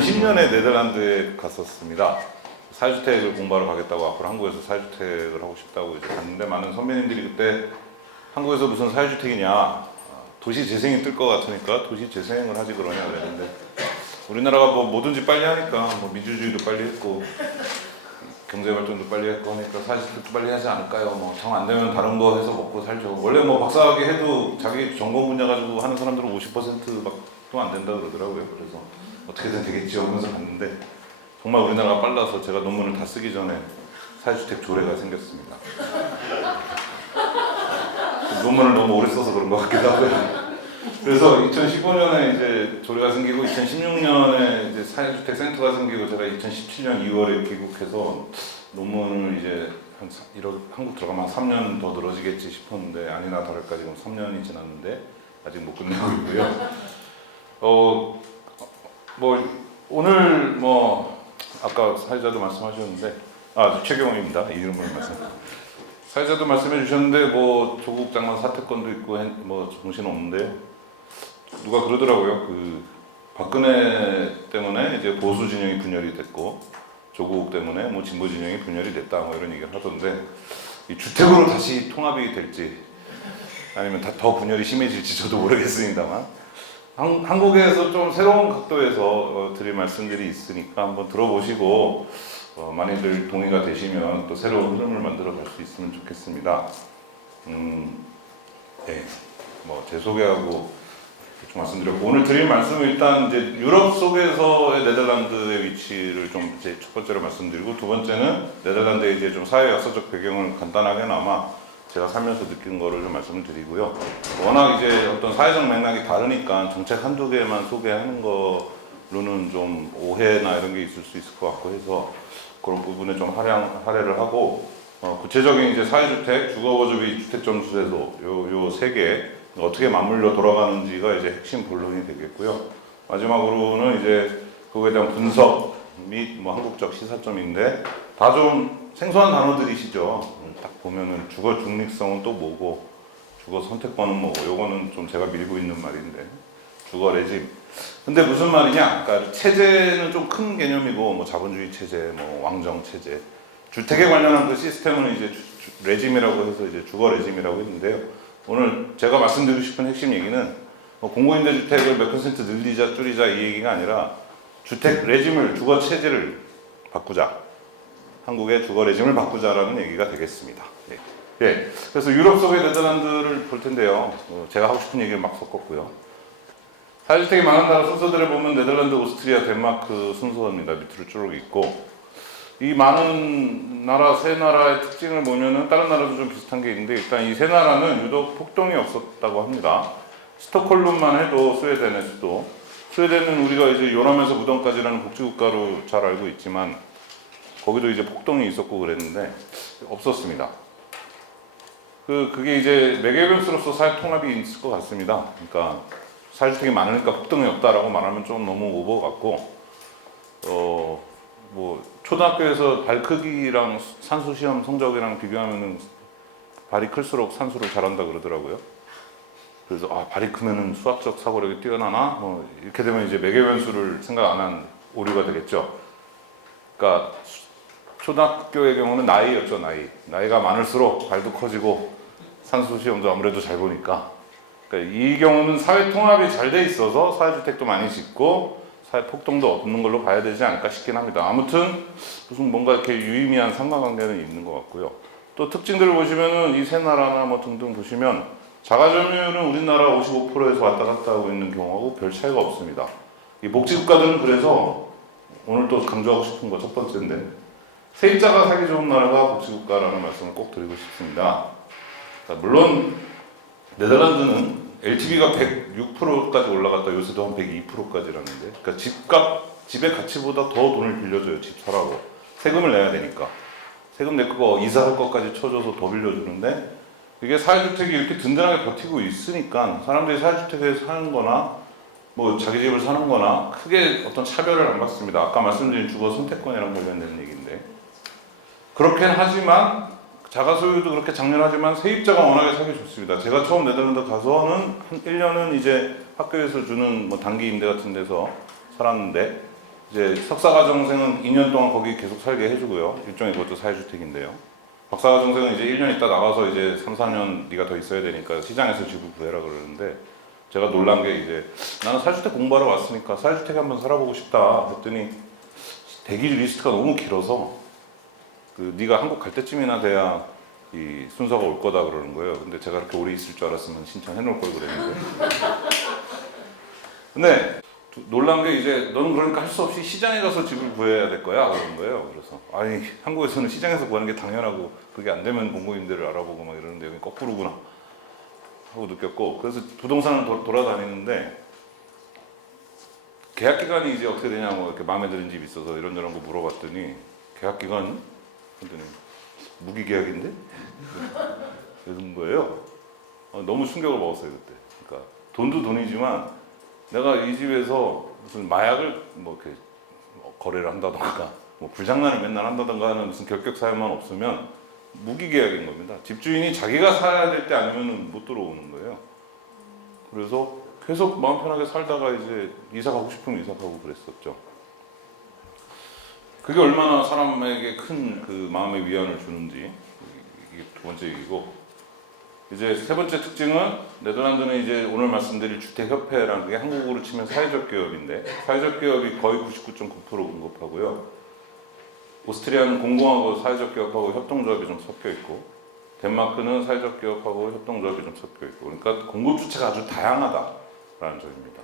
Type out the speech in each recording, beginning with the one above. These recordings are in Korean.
2010년에 네덜란드에 갔었습니다. 사회주택을 공부하러 가겠다고 앞으로 한국에서 사회주택을 하고 싶다고 이제 갔는데 많은 선배님들이 그때 한국에서 무슨 사회주택이냐 도시 재생이 뜰 것 같으니까 도시 재생을 하지 그러냐 그랬는데 우리나라가 뭐 뭐든지 빨리 하니까 뭐 민주주의도 빨리 했고 경제 발전도 빨리 했고 하니까 사회주택도 빨리 하지 않을까요? 뭐 정 안 되면 다른 거 해서 먹고 살죠. 원래 뭐 박사학위 해도 자기 전공 분야 가지고 하는 사람들은 50%밖에 안 된다 그러더라고요. 그래서 어떻게든 되겠지 하면서 갔는데 정말 우리나라가 빨라서 제가 논문을 다 쓰기 전에 사회주택 조례가 생겼습니다. 논문을 너무 오래 써서 그런 것 같기도 하고요. 그래서 2015년에 이제 조례가 생기고 2016년에 이제 사회주택 센터가 생기고 제가 2017년 2월에 귀국해서 논문을 이제 한국 들어가면 3년 더 늘어지겠지 싶었는데 아니나 다를까 지금 3년이 지났는데 아직 못 끝내고 있고요. 뭐 오늘 뭐 아까 사회자도 말씀하셨는데 최경호입니다. 이름을 사회자도 말씀해 주셨는데 뭐 조국 장관 사퇴권도 있고 뭐 정신 없는데 누가 그러더라고요. 그 박근혜 때문에 이제 보수 진영이 분열이 됐고 조국 때문에 뭐 진보 진영이 분열이 됐다 뭐 이런 얘기를 하던데 이 주택으로 다시 통합이 될지 아니면 더 분열이 심해질지 저도 모르겠습니다만 한국에서 좀 새로운 각도에서 드릴 말씀들이 있으니까 한번 들어보시고 많이들 동의가 되시면 또 새로운 흐름을 만들어 갈 수 있으면 좋겠습니다. 네, 뭐 제 소개하고 대충 말씀드렸고 오늘 드릴 말씀은 일단 이제 유럽 속에서의 네덜란드의 위치를 좀 이제 첫 번째로 말씀드리고 두 번째는 네덜란드의 이제 좀 사회 역사적 배경을 간단하게나마 제가 살면서 느낀 거를 좀 말씀을 드리고요. 워낙 이제 어떤 사회적 맥락이 다르니까 정책 한두 개만 소개하는 거로는 좀 오해나 이런 게 있을 수 있을 것 같고 해서 그런 부분에 좀 할애를 하고 구체적인 이제 사회주택, 주거보조비, 주택점수제도 요 세 개 어떻게 맞물려 돌아가는지가 이제 핵심 본론이 되겠고요. 마지막으로는 이제 그거에 대한 분석 및 뭐 한국적 시사점인데 다 좀 생소한 단어들이시죠. 딱 보면은 주거 중립성은 또 뭐고 주거 선택권은 뭐고 요거는 좀 제가 밀고 있는 말인데 주거 레짐 근데 무슨 말이냐? 그러니까 체제는 좀 큰 개념이고 뭐 자본주의 체제, 뭐 왕정 체제 주택에 관련한 그 시스템은 이제 레짐이라고 해서 이제 주거 레짐이라고 했는데요. 오늘 제가 말씀드리고 싶은 핵심 얘기는 뭐 공공임대주택을 몇 %, 늘리자 줄이자 이 얘기가 아니라 주택 레짐을 주거 체제를 바꾸자. 한국의 주거 레짐을 바꾸자라는 얘기가 되겠습니다. 네. 네. 그래서 유럽 속의 네덜란드를 볼 텐데요. 제가 하고 싶은 얘기를 막 섞었고요. 사회주택이 많은 나라 순서들을 보면 네덜란드, 오스트리아, 덴마크 순서입니다. 밑으로 쭉 있고 이 많은 나라, 세 나라의 특징을 보면은 다른 나라도 좀 비슷한 게 있는데 일단 이 세 나라는 유독 폭동이 없었다고 합니다. 스톡홀름만 해도 스웨덴의 수도 스웨덴은 우리가 이제 요람에서 무덤까지라는 복지국가로 잘 알고 있지만 거기도 이제 폭동이 있었고 그랬는데 없었습니다. 그게 이제 매개변수로서 사회 통합이 있을 것 같습니다. 그러니까 사회주택이 많으니까 폭동이 없다라고 말하면 좀 너무 오버 같고 뭐 초등학교에서 발 크기랑 산수 시험 성적이랑 비교하면은 발이 클수록 산수를 잘한다 그러더라고요. 그래서 발이 크면은 수학적 사고력이 뛰어나나 뭐 이렇게 되면 이제 매개변수를 생각 안 한 오류가 되겠죠. 그러니까 초등학교의 경우는 나이였죠. 나이가 많을수록 발도 커지고 산수 시험도 아무래도 잘 보니까. 그러니까 이 경우는 사회 통합이 잘 돼 있어서 사회주택도 많이 짓고 사회 폭동도 없는 걸로 봐야 되지 않을까 싶긴 합니다. 아무튼 무슨 뭔가 이렇게 유의미한 상관관계는 있는 것 같고요. 또 특징들을 보시면은 이 세 나라나 뭐 등등 보시면 자가 점유율은 우리나라 55%에서 왔다 갔다 하고 있는 경우하고 별 차이가 없습니다. 이 복지국가들은 그래서 오늘 또 강조하고 싶은 거 첫 번째인데 세입자가 살기 좋은 나라가 복지국가라는 말씀을 꼭 드리고 싶습니다. 그러니까 물론 네덜란드는 LTV가 106%까지 올라갔다 요새도 한 102%까지라는데 그러니까 집의 가치보다 더 돈을 빌려줘요. 집 사라고 세금을 내야 되니까 세금 내 그거 이사할 것까지 쳐줘서 더 빌려주는데 이게 사회주택이 이렇게 든든하게 버티고 있으니까 사람들이 사회주택에 사는 거나 뭐 자기 집을 사는 거나 크게 어떤 차별을 안 받습니다. 아까 말씀드린 주거 선택권이랑 관련된 얘기인데 그렇긴 하지만 자가 소유도 그렇게 장렬하지만 세입자가 워낙에 살기 좋습니다. 제가 처음 네덜란드 가서는 한 1년은 이제 학교에서 주는 뭐 단기 임대 같은 데서 살았는데 이제 석사과정생은 2년 동안 거기 계속 살게 해주고요. 일종의 그것도 사회주택인데요. 박사과정생은 이제 1년 있다 나가서 이제 3, 4년 네가 더 있어야 되니까 시장에서 집을 구해라 그러는데 제가 놀란 게 이제 나는 사회주택 공부하러 왔으니까 사회주택에 한번 살아보고 싶다 했더니 대기 리스트가 너무 길어서 그 네가 한국 갈 때쯤이나 돼야 이 순서가 올 거다 그러는 거예요. 근데 제가 그렇게 오래 있을 줄 알았으면 신청해 놓을 걸 그랬는데. 근데 놀란 게 이제 너는 그러니까 할 수 없이 시장에 가서 집을 구해야 될 거야 그러는 거예요. 그래서 아니 한국에서는 시장에서 구하는 게 당연하고 그게 안 되면 공공임대를 알아보고 막 이러는데 여기 거꾸로구나 하고 느꼈고 그래서 부동산을 돌아다니는데 계약 기간이 이제 어떻게 되냐 뭐 이렇게 마음에 드는 집이 있어서 이런저런 거 물어봤더니 계약 기간이 했더니 무기 계약인데 이런 거예요. 너무 충격을 먹었어요 그때. 그러니까 돈도 돈이지만 내가 이 집에서 무슨 마약을 뭐 이렇게 거래를 한다던가 뭐 불장난을 맨날 한다던가 하는 무슨 결격 사유만 없으면 무기 계약인 겁니다. 집주인이 자기가 살아야 될 때 아니면 못 들어오는 거예요. 그래서 계속 마음 편하게 살다가 이제 이사 가고 싶으면 이사 가고 그랬었죠. 그게 얼마나 사람에게 큰 그 마음의 위안을 주는지 이게 두 번째 얘기고 이제 세 번째 특징은 네덜란드는 이제 오늘 말씀드릴 주택협회라는 게 한국으로 치면 사회적 기업인데 사회적 기업이 거의 99.9% 공급하고요. 오스트리아는 공공하고 사회적 기업하고 협동조합이 좀 섞여 있고 덴마크는 사회적 기업하고 협동조합이 좀 섞여 있고 그러니까 공급 주체가 아주 다양하다라는 점입니다.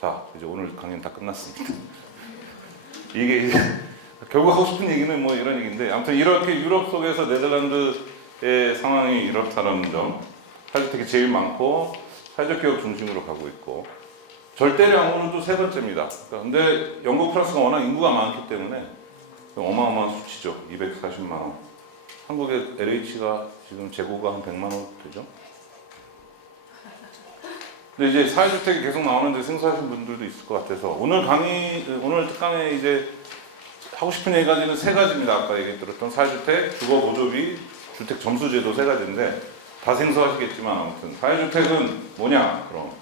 자 이제 오늘 강연 다 끝났습니다. 이게 이제 결국 하고 싶은 얘기는 뭐 이런 얘기인데 아무튼 이렇게 유럽 속에서 네덜란드의 상황이 이렇다는 점 사회주택이 제일 많고 사회적 기업 중심으로 가고 있고 절대량으로도 세 번째입니다. 근데 영국 프랑스가 워낙 인구가 많기 때문에 어마어마한 수치죠. 240만 원. 한국의 LH가 지금 재고가 한 100만 원 되죠. 근데 이제 사회주택이 계속 나오는데 생소하신 분들도 있을 것 같아서 오늘 특강에 이제 하고 싶은 얘기까지는 세 가지입니다. 아까 얘기했던 사회주택, 주거보조비, 주택 점수제도 세 가지인데 다 생소하시겠지만 아무튼 사회주택은 뭐냐? 그럼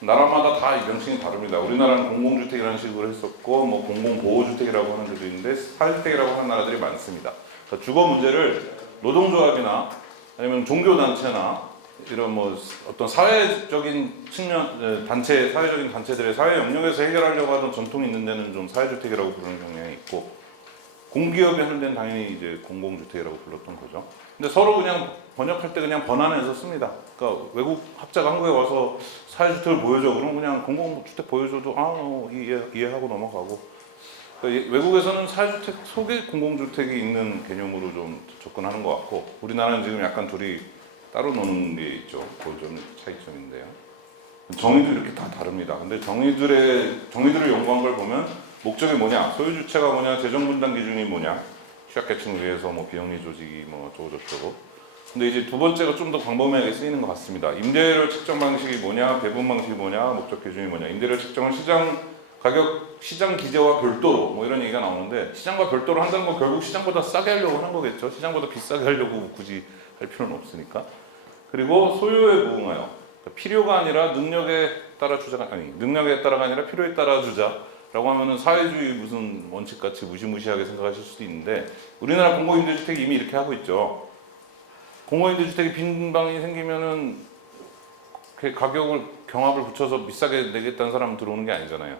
나라마다 다 명칭이 다릅니다. 우리나라는 공공주택이라는 식으로 했었고 뭐 공공보호주택이라고 하는 데도 있는데 사회주택이라고 하는 나라들이 많습니다. 그러니까 주거 문제를 노동조합이나 아니면 종교단체나 이런 뭐 어떤 사회적인 측면 단체 사회적인 단체들의 사회 영역에서 해결하려고 하는 전통이 있는 데는 좀 사회주택이라고 부르는 경향이 있고 공기업이 하는 데는 당연히 이제 공공주택이라고 불렀던 거죠. 근데 서로 그냥 번역할 때 그냥 번안해서 씁니다. 그러니까 외국 학자가 한국에 와서 사회주택을 보여줘 그러면 그냥 공공주택 보여줘도 이해하고 넘어가고 그러니까 외국에서는 사회주택 속에 공공주택이 있는 개념으로 좀 접근하는 것 같고 우리나라는 지금 약간 둘이 따로 노는 게 있죠. 그 점이 차이점인데요. 정의도 이렇게 다 다릅니다. 근데 정의들을 연구한 걸 보면 목적이 뭐냐, 소유주체가 뭐냐, 재정분담 기준이 뭐냐, 취약계층을 위해서 뭐 비영리 조직이 뭐 어쩌고저쩌고. 근데 이제 두 번째가 좀 더 광범위하게 쓰이는 것 같습니다. 임대료 책정 방식이 뭐냐, 배분 방식이 뭐냐, 목적 기준이 뭐냐. 임대료 책정은 시장 기재와 별도로 뭐 이런 얘기가 나오는데 시장과 별도로 한다는 건 결국 시장보다 싸게 하려고 하는 거겠죠. 시장보다 비싸게 하려고 굳이 할 필요는 없으니까. 그리고 소요에 부응하여 그러니까 필요가 아니라 능력에 따라 주자가 아니 능력에 따라가 아니라 필요에 따라 주자라고 하면은 사회주의 무슨 원칙같이 무시무시하게 생각하실 수도 있는데 우리나라 공공임대주택이 이미 이렇게 하고 있죠. 공공임대주택이 빈 방이 생기면은 그 가격을 경합을 붙여서 비싸게 내겠다는 사람 들어오는 게 아니잖아요.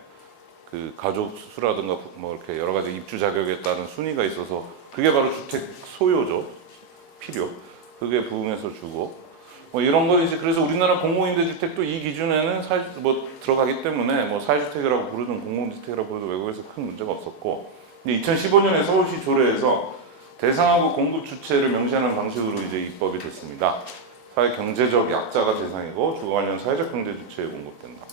그 가족 수라든가 뭐 이렇게 여러 가지 입주 자격에 따른 순위가 있어서 그게 바로 주택 소요죠. 필요. 그게 부응해서 주고 뭐 이런 거 이제 그래서 우리나라 공공임대주택도 이 기준에는 들어가기 때문에 뭐 사회주택이라고 부르든 공공주택이라고 부르든 외국에서 큰 문제가 없었고 근데 2015년에 서울시 조례에서 대상하고 공급 주체를 명시하는 방식으로 이제 입법이 됐습니다. 사회 경제적 약자가 대상이고 주거 관련 사회적 경제 주체에 공급된다.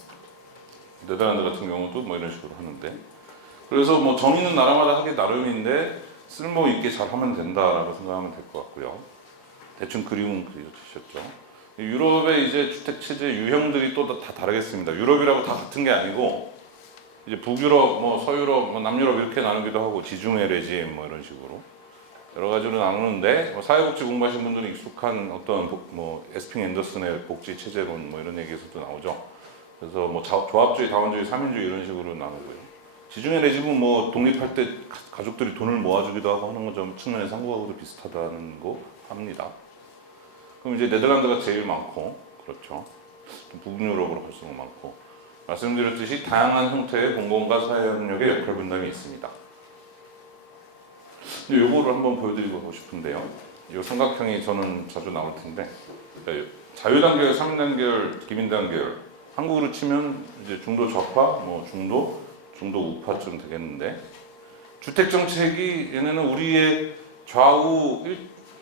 네덜란드 같은 경우도 뭐 이런 식으로 하는데 그래서 뭐 정의는 나라마다 하기 나름인데 쓸모 있게 잘 하면 된다라고 생각하면 될 것 같고요. 대충 그림은 그려주셨죠. 유럽의 이제 주택 체제 유형들이 또 다 다르겠습니다. 유럽이라고 다 같은 게 아니고 이제 북유럽, 뭐 서유럽, 뭐 남유럽 이렇게 나누기도 하고 지중해 레짐 뭐 이런 식으로 여러 가지로 나누는데 뭐 사회복지 공부하신 분들은 익숙한 어떤 뭐 에스핑 앤더슨의 복지 체제론 뭐 이런 얘기에서도 나오죠. 그래서 뭐 조합주의, 다원주의, 삼인주의 이런 식으로 나누고요. 지중해 내지군 뭐 독립할 때 가족들이 돈을 모아주기도 하고 하는 건 측면에서 한국하고도 비슷하다는 거 합니다. 그럼 이제 네덜란드가 제일 많고, 그렇죠. 북유럽으로 갈수록 많고, 말씀드렸듯이 다양한 형태의 공공과 사회협력의 역할 분담이 있습니다. 근데 요거를 한번 보여드리고 싶은데요. 이 삼각형이 저는 자주 나올 텐데, 자유단계열, 삼인단계열, 기민단계열, 한국으로 치면 이제 중도 좌파, 뭐 중도 우파쯤 되겠는데, 주택 정책이 얘네는 우리의 좌우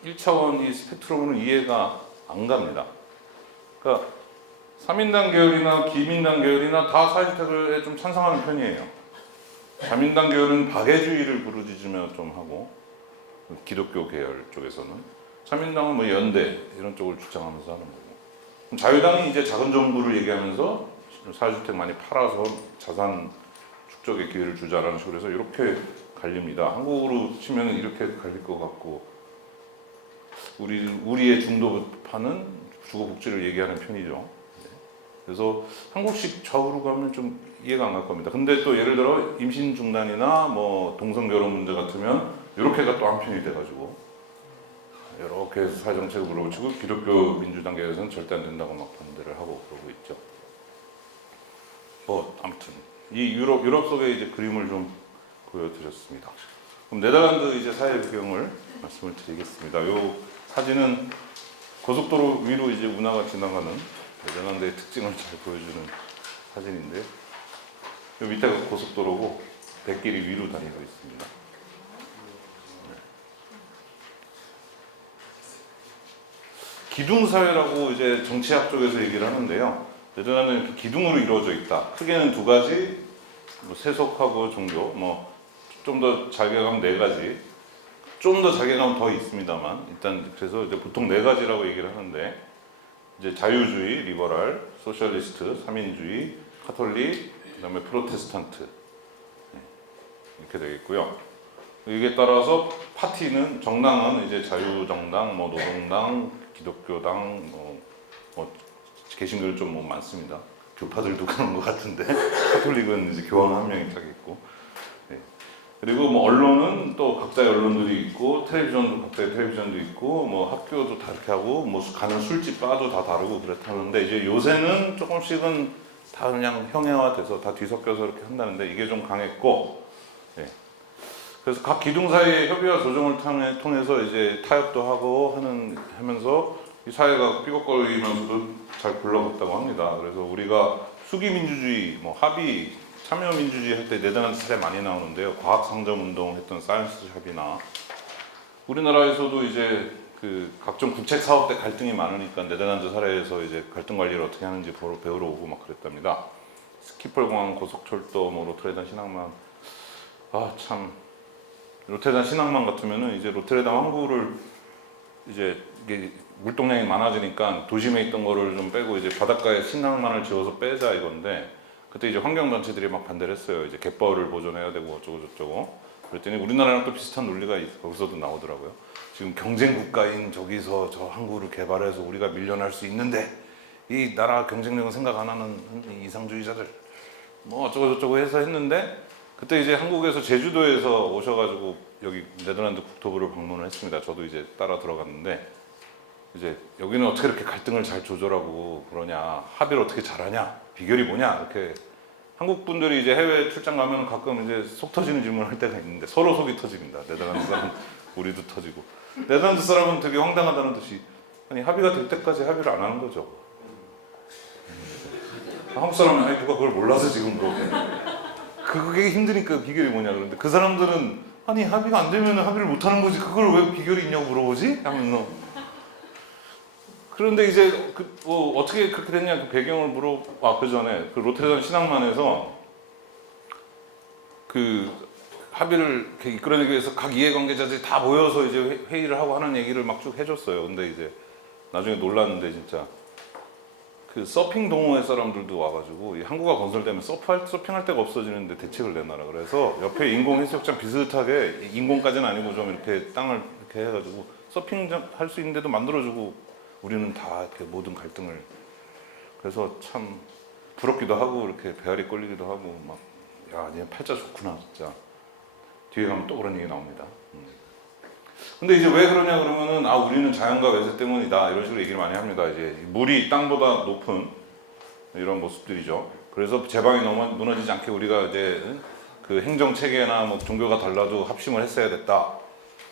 1차원 이 스펙트럼으로는 이해가 안 갑니다. 그러니까 3인당 계열이나 기민당 계열이나 다 사회주택에 좀 찬성하는 편이에요. 3인당 계열은 박애주의를 부르짖으며 좀 하고, 기독교 계열 쪽에서는 3인당은 뭐 연대 이런 쪽을 주장하면서 하는 거고, 자유당이 이제 작은 정부를 얘기하면서 사회주택 많이 팔아서 자산 축적의 기회를 주자라는 식으로 해서 이렇게 갈립니다. 한국으로 치면 이렇게 갈릴 것 같고, 우리의 중도파는 주거 복지를 얘기하는 편이죠. 그래서 한국식 좌우로 가면 좀 이해가 안 갈 겁니다. 근데 또 예를 들어 임신 중단이나 뭐 동성 결혼 문제 같으면 이렇게가 또 한편이 돼가지고 이렇게 해서 사회정책을 물어붙이고, 기독교 민주당계에서는 절대 안 된다고 막 반대를 하고 그러고 있죠. 뭐 아무튼 이 유럽 속의 이제 그림을 좀 보여드렸습니다. 그럼 네덜란드 이제 사회 배경을 말씀을 드리겠습니다. 이 사진은 고속도로 위로 이제 운하가 지나가는 네덜란드의 특징을 잘 보여주는 사진인데, 이 밑에가 고속도로고 백길이 위로 다니고 있습니다. 기둥사회라고 이제 정치학 쪽에서 얘기를 하는데요. 네덜란드는 기둥으로 이루어져 있다. 크게는 두 가지, 뭐 세속하고 종교, 뭐 좀 더 자괴감 네 가지, 좀 더 자괴감 더 있습니다만, 일단 그래서 이제 보통 네 가지라고 얘기를 하는데, 이제 자유주의, 리버럴, 소셜리스트, 삼인주의, 카톨릭, 그다음에 프로테스탄트 이렇게 되겠고요. 이게 따라서 파티는 정당은 이제 자유정당, 뭐 노동당, 기독교당, 뭐 개신교는 좀 뭐 많습니다. 교파들도 그런 것 같은데 카톨릭은 이제 교황 한 명이 딱 있고, 네. 그리고 뭐 언론은 또 각자의 언론들이 있고, 텔레비전도 각자의 텔레비전도 있고, 뭐 학교도 다 이렇게 하고, 뭐 가는 술집 바도 다 다르고 그렇다는데, 이제 요새는 조금씩은 다 그냥 형해화돼서 다 뒤섞여서 이렇게 한다는데, 이게 좀 강했고, 네. 그래서 각 기둥 사이의 협의와 조정을 통해서 이제 타협도 하고 하면서 이 사회가 삐걱거리면서도 잘 굴러갔다고 합니다. 그래서 우리가 수기민주주의, 뭐 합의, 참여민주주의 할 때 네덜란드 사례 많이 나오는데요. 과학상점 운동 했던 사이언스샵이나, 우리나라에서도 이제 그 각종 국책 사업 때 갈등이 많으니까 네덜란드 사례에서 이제 갈등 관리를 어떻게 하는지 배우러 오고 막 그랬답니다. 스키폴 공항, 고속철도, 뭐 로테르담 신항만, 참 로테르담 신항만 같으면은 이제 로테르담 항구를 이제 이게 물동량이 많아지니까 도심에 있던 거를 좀 빼고 이제 바닷가에 신항만을 지어서 빼자 이건데, 그때 이제 환경단체들이 막 반대를 했어요. 이제 갯벌을 보존해야 되고 어쩌고 저쩌고. 그랬더니 우리나라랑 또 비슷한 논리가 거기서도 나오더라고요. 지금 경쟁 국가인 저기서 저 항구를 개발해서 우리가 밀려날 수 있는데, 이 나라 경쟁력은 생각 안 하는 이상주의자들 뭐 어쩌고 저쩌고 해서 했는데, 그때 이제 한국에서 제주도에서 오셔가지고 여기 네덜란드 국토부를 방문을 했습니다. 저도 이제 따라 들어갔는데, 이제 여기는 어떻게 이렇게 갈등을 잘 조절하고 그러냐, 합의를 어떻게 잘하냐, 비결이 뭐냐, 이렇게 한국 분들이 이제 해외 출장 가면 가끔 이제 속 터지는 질문을 할 때가 있는데, 서로 속이 터집니다. 네덜란드 사람 우리도 터지고, 네덜란드 사람은 되게 황당하다는 듯이, 아니 합의가 될 때까지 합의를 안 하는 거죠. 한국 사람은 아니 누가 그걸 몰라서 지금 그게 힘드니까 비결이 뭐냐 그러는데, 그 사람들은 아니 합의가 안 되면 합의를 못 하는 거지, 그걸 왜 비결이 있냐고 물어보지? 하면서. 그런데 이제 어떻게 그렇게 됐냐, 그 배경을 그 전에 그 로테르담 신항만에서 그 합의를 이렇게 이끌어내기 위해서 각 이해관계자들이 다 모여서 이제 회의를 하고 하는 얘기를 막 쭉 해줬어요. 근데 이제 나중에 놀랐는데, 진짜 그 서핑 동호회 사람들도 와가지고, 이 항구가 건설되면 서핑할 데가 없어지는데 대책을 내놔라. 그래서 옆에 인공 해수욕장 비슷하게, 인공까지는 아니고 좀 이렇게 땅을 이렇게 해가지고 서핑 할 수 있는 데도 만들어주고, 우리는 다 이렇게 모든 갈등을, 그래서 참 부럽기도 하고 이렇게 배알이 꼴리기도 하고 막 야, 얘 팔자 좋구나 진짜. 뒤에 가면 또 그런 얘기 나옵니다. 근데 이제 왜 그러냐 그러면은 우리는 자연과 외세 때문이다 이런 식으로 얘기를 많이 합니다. 이제 물이 땅보다 높은 이런 모습들이죠. 그래서 제방이 무너지지 않게 우리가 이제 그 행정 체계나 뭐 종교가 달라도 합심을 했어야 됐다.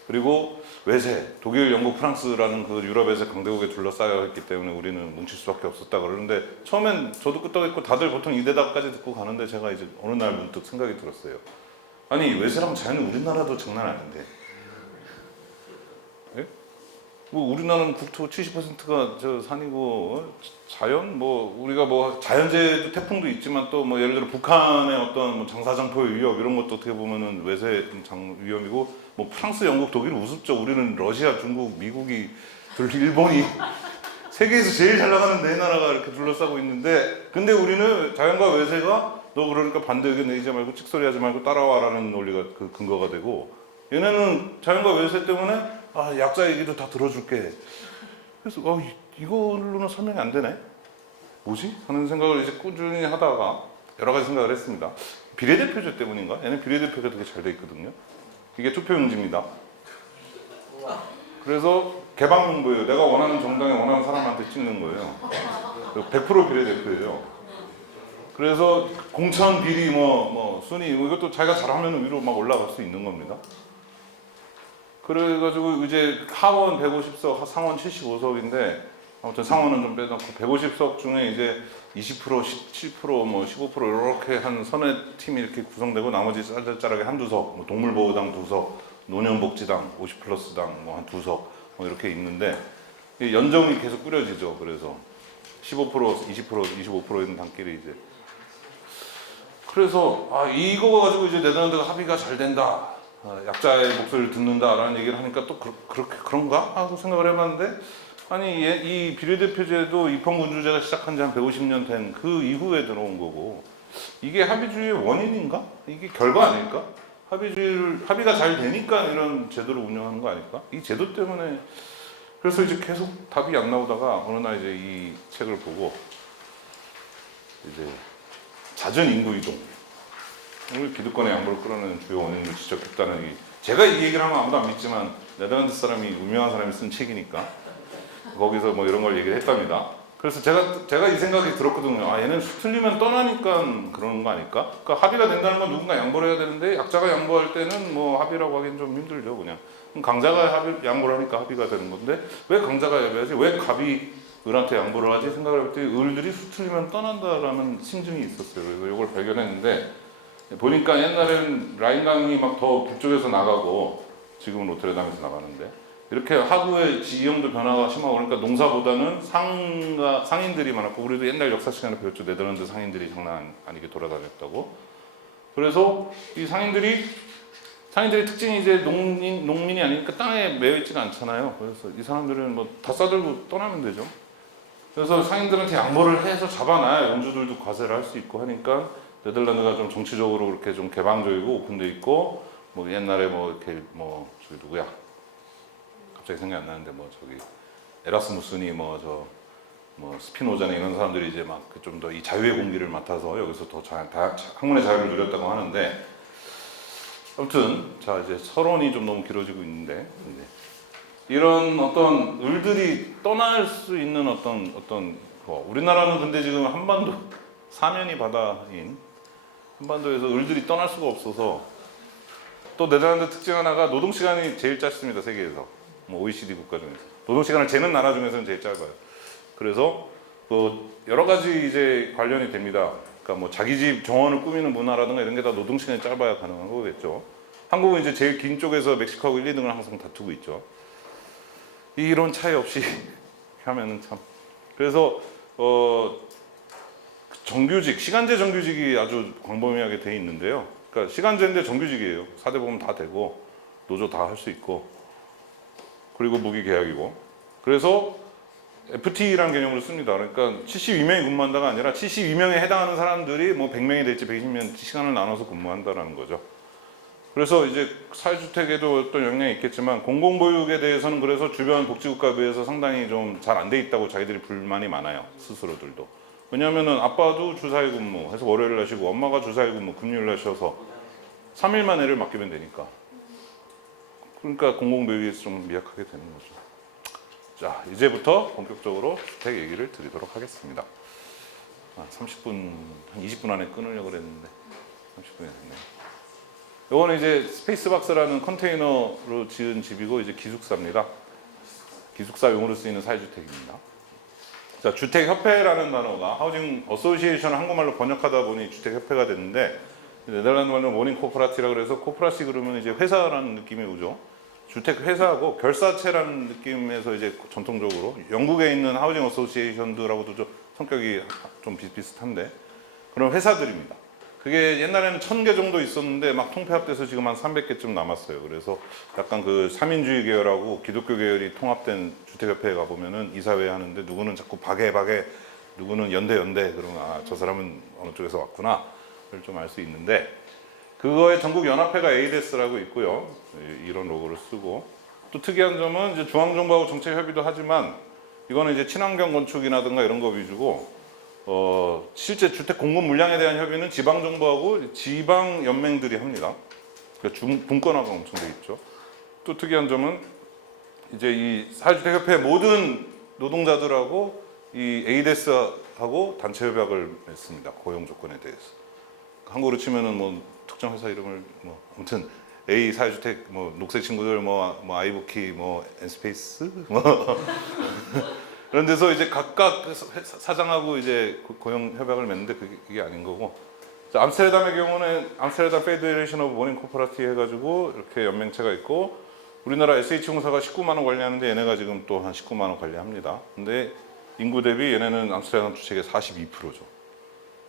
그리고 외세, 독일, 영국, 프랑스라는 그 유럽에서 강대국에 둘러싸여 있기 때문에 우리는 뭉칠 수밖에 없었다 그러는데 처음엔 저도 끄떡했고 다들 보통 이 대답까지 듣고 가는데 제가 이제 어느 날 문득 생각이 들었어요. 아니 외세랑 자연은 우리나라도 장난 아닌데. 예? 뭐 우리나라는 국토 70%가 저 산이고 자연 뭐 우리가 뭐 자연재해도 태풍도 있지만 또 뭐 예를 들어 북한의 어떤 뭐 장사장포의 위협 이런 것도 어떻게 보면은 외세 위험이고 뭐 프랑스, 영국, 독일 우습죠. 우리는 러시아, 중국, 미국이 일본이 세계에서 제일 잘 나가는 네 나라가 이렇게 둘러싸고 있는데 근데 우리는 자연과 외세가 너 그러니까 반대 의견 내지 말고 찍소리하지 말고 따라와라는 논리가 그 근거가 되고 얘네는 자연과 외세 때문에 약자 얘기도 다 들어줄게. 그래서 이걸로는 설명이 안 되네. 뭐지? 하는 생각을 이제 꾸준히 하다가 여러 가지 생각을 했습니다. 비례대표제 때문인가? 얘는 비례대표가 되게 잘 돼 있거든요. 이게 투표용지입니다. 그래서 개방정보예요. 내가 원하는 정당에 원하는 사람한테 찍는 거예요. 100% 비례대표예요. 그래서 공천 비리 순위 이것도 자기가 잘하면 위로 막 올라갈 수 있는 겁니다. 그래가지고 이제 하원 150석, 상원 75석인데 아무튼 상원은 좀 빼놓고 150석 중에 이제 20%, 17%, 뭐 15% 이렇게 한 선의 팀이 이렇게 구성되고 나머지 짤짤짤하게 한두 석, 뭐 동물보호당 2석, 노년복지당 50+당 뭐 한 2석 뭐 이렇게 있는데 연정이 계속 꾸려지죠. 그래서 15%, 20%, 25% 있는 당끼리 이제 그래서 이거 가지고 이제 네덜란드가 합의가 잘 된다. 약자의 목소리를 듣는다라는 얘기를 하니까 또 그렇게 그런가 하고 생각을 해봤는데 아니 이 비례대표제도 입헌군주제가 시작한 지 한 150년 된 그 이후에 들어온 거고 이게 합의주의의 원인인가? 이게 결과 아닐까? 합의가 잘 되니까 이런 제도를 운영하는 거 아닐까? 이 제도 때문에 그래서 이제 계속 답이 안 나오다가 어느 날 이제 이 책을 보고 이제 잦은 인구 이동 오늘 기득권의 양보를 끌어내는 주요 원인을 지적했다는 제가 이 얘기를 하면 아무도 안 믿지만 네덜란드 사람이 유명한 사람이 쓴 책이니까 거기서 뭐 이런 걸 얘기를 했답니다. 그래서 제가 이 생각이 들었거든요. 얘는 틀리면 떠나니까 그러는 거 아닐까? 그러니까 합의가 된다는 건 누군가 양보를 해야 되는데 약자가 양보할 때는 뭐 합의라고 하기엔 좀 힘들죠. 그냥 강자가 양보를 하니까 합의가 되는 건데 왜 강자가 양보해야지? 왜 갑이 을한테 양보를 하지? 생각을 해볼 때 을들이 수틀리면 떠난다라는 심증이 있었어요. 그래서 이걸 발견했는데 보니까 옛날에는 라인강이 막 더 북쪽에서 나가고 지금은 로테르담에서 나가는데 이렇게 하구의 지형도 변화가 심하고 그러니까 농사보다는 상인들이 많았고 우리도 옛날 역사 시간에 배웠죠. 네덜란드 상인들이 장난 아니게 돌아다녔다고. 그래서 이 상인들의 특징이 이제 농민이 아니니까 땅에 매여 있지가 않잖아요. 그래서 이 사람들은 뭐 다 싸들고 떠나면 되죠. 그래서 상인들한테 양보를 해서 잡아놔야 연주들도 과세를 할 수 있고 하니까 네덜란드가 좀 정치적으로 그렇게 좀 개방적이고 오픈돼 있고 뭐 옛날에 뭐 이렇게 뭐 저기 누구야 갑자기 생각이 안 나는데 뭐 저기 에라스무스니 뭐 스피노자나 이런 사람들이 이제 막 좀 더 이 자유의 공기를 맡아서 여기서 더 학문의 자유를 누렸다고 하는데 아무튼 자 이제 서론이 좀 너무 길어지고 있는데 이런 어떤 을들이 떠날 수 있는 어떤 우리나라는 근데 지금 한반도 사면이 바다인 한반도에서 을들이 떠날 수가 없어서 또 네덜란드 특징 하나가 노동 시간이 제일 짧습니다. 세계에서 뭐 OECD 국가 중에서 노동 시간을 재는 나라 중에서는 제일 짧아요. 그래서 뭐 여러 가지 이제 관련이 됩니다. 그러니까 뭐 자기 집 정원을 꾸미는 문화라든가 이런 게 다 노동 시간이 짧아야 가능한 거겠죠. 한국은 이제 제일 긴 쪽에서 멕시코하고 1, 2등을 항상 다투고 있죠. 이런 차이 없이 하면은 참 그래서 정규직 시간제 정규직이 아주 광범위하게 돼 있는데요. 그러니까 시간제인데 정규직이에요. 4대 보험 다 되고 노조 다 할 수 있고 그리고 무기 계약이고 그래서 FT라는 개념으로 씁니다. 그러니까 72명이 근무한다가 아니라 72명에 해당하는 사람들이 뭐 100명이 될지 120명 시간을 나눠서 근무한다라는 거죠. 그래서 이제 사회주택에도 어떤 영향이 있겠지만 공공보육에 대해서는 그래서 주변 복지국가에 비해서 상당히 좀 잘 안 돼 있다고 자기들이 불만이 많아요. 스스로들도. 왜냐하면은 아빠도 주사일 근무 해서 월요일 날 쉬고 엄마가 주사일 근무 금요일 날 쉬어서 3일만 애를 맡기면 되니까. 그러니까 공공묘지에서 좀 미약하게 되는 거죠. 자, 이제부터 본격적으로 주택 얘기를 드리도록 하겠습니다. 30분, 한 20분 안에 끊으려고 그랬는데 30분이 됐네요. 이거는 이제 스페이스박스라는 컨테이너로 지은 집이고 이제 기숙사입니다. 기숙사용으로 쓰이는 사회주택입니다. 자, 주택협회라는 단어가 하우징 어소시에이션 한국말로 번역하다 보니 주택협회가 됐는데 네덜란드 말로 모닝 코퍼라티라 그래서 코퍼라티 그러면 이제 회사라는 느낌이 오죠. 주택회사하고 결사체라는 느낌에서 이제 전통적으로 영국에 있는 하우징 어소시에이션들하고도 좀 성격이 좀 비슷한데 그런 회사들입니다. 그게 옛날에는 1000개 정도 있었는데 막 통폐합돼서 지금 한 300개쯤 남았어요. 그래서 약간 그 삼인주의 계열하고 기독교 계열이 통합된 주택협회에 가보면은 이사회 하는데 누구는 자꾸 박애, 누구는 연대, 그러면 저 사람은 어느 쪽에서 왔구나. 그걸 좀 알 수 있는데 그거의 전국 연합회가 에이데스라고 있고요. 이런 로고를 쓰고 또 특이한 점은 이제 중앙정부하고 정책 협의도 하지만 이거는 이제 친환경 건축이라든가 이런 거 위주고 실제 주택 공급 물량에 대한 협의는 지방 정부하고 지방 연맹들이 합니다. 그러니까 분권화가 엄청 돼 있죠. 또 특이한 점은 이제 이 사회주택협회 모든 노동자들하고 이 에이데스하고 단체 협약을 맺습니다. 고용 조건에 대해서. 한국으로 치면은 뭐 특정 회사 이름을 뭐 아무튼 A 사회주택 뭐 녹색 친구들 뭐 아이보키 뭐 엔스페이스 뭐 그런 데서 이제 각각 사장하고 이제 고용 협약을 맺는데 그게 아닌 거고. 자, 암스테르담의 경우는 암스테르담 페더레이션 오브 모닝 코퍼라티 해가지고 이렇게 연맹체가 있고 우리나라 SH공사가 19만 원 관리하는데 얘네가 지금 또 한 19만 원 관리합니다. 근데 인구 대비 얘네는 암스테르담 주택의 42%죠.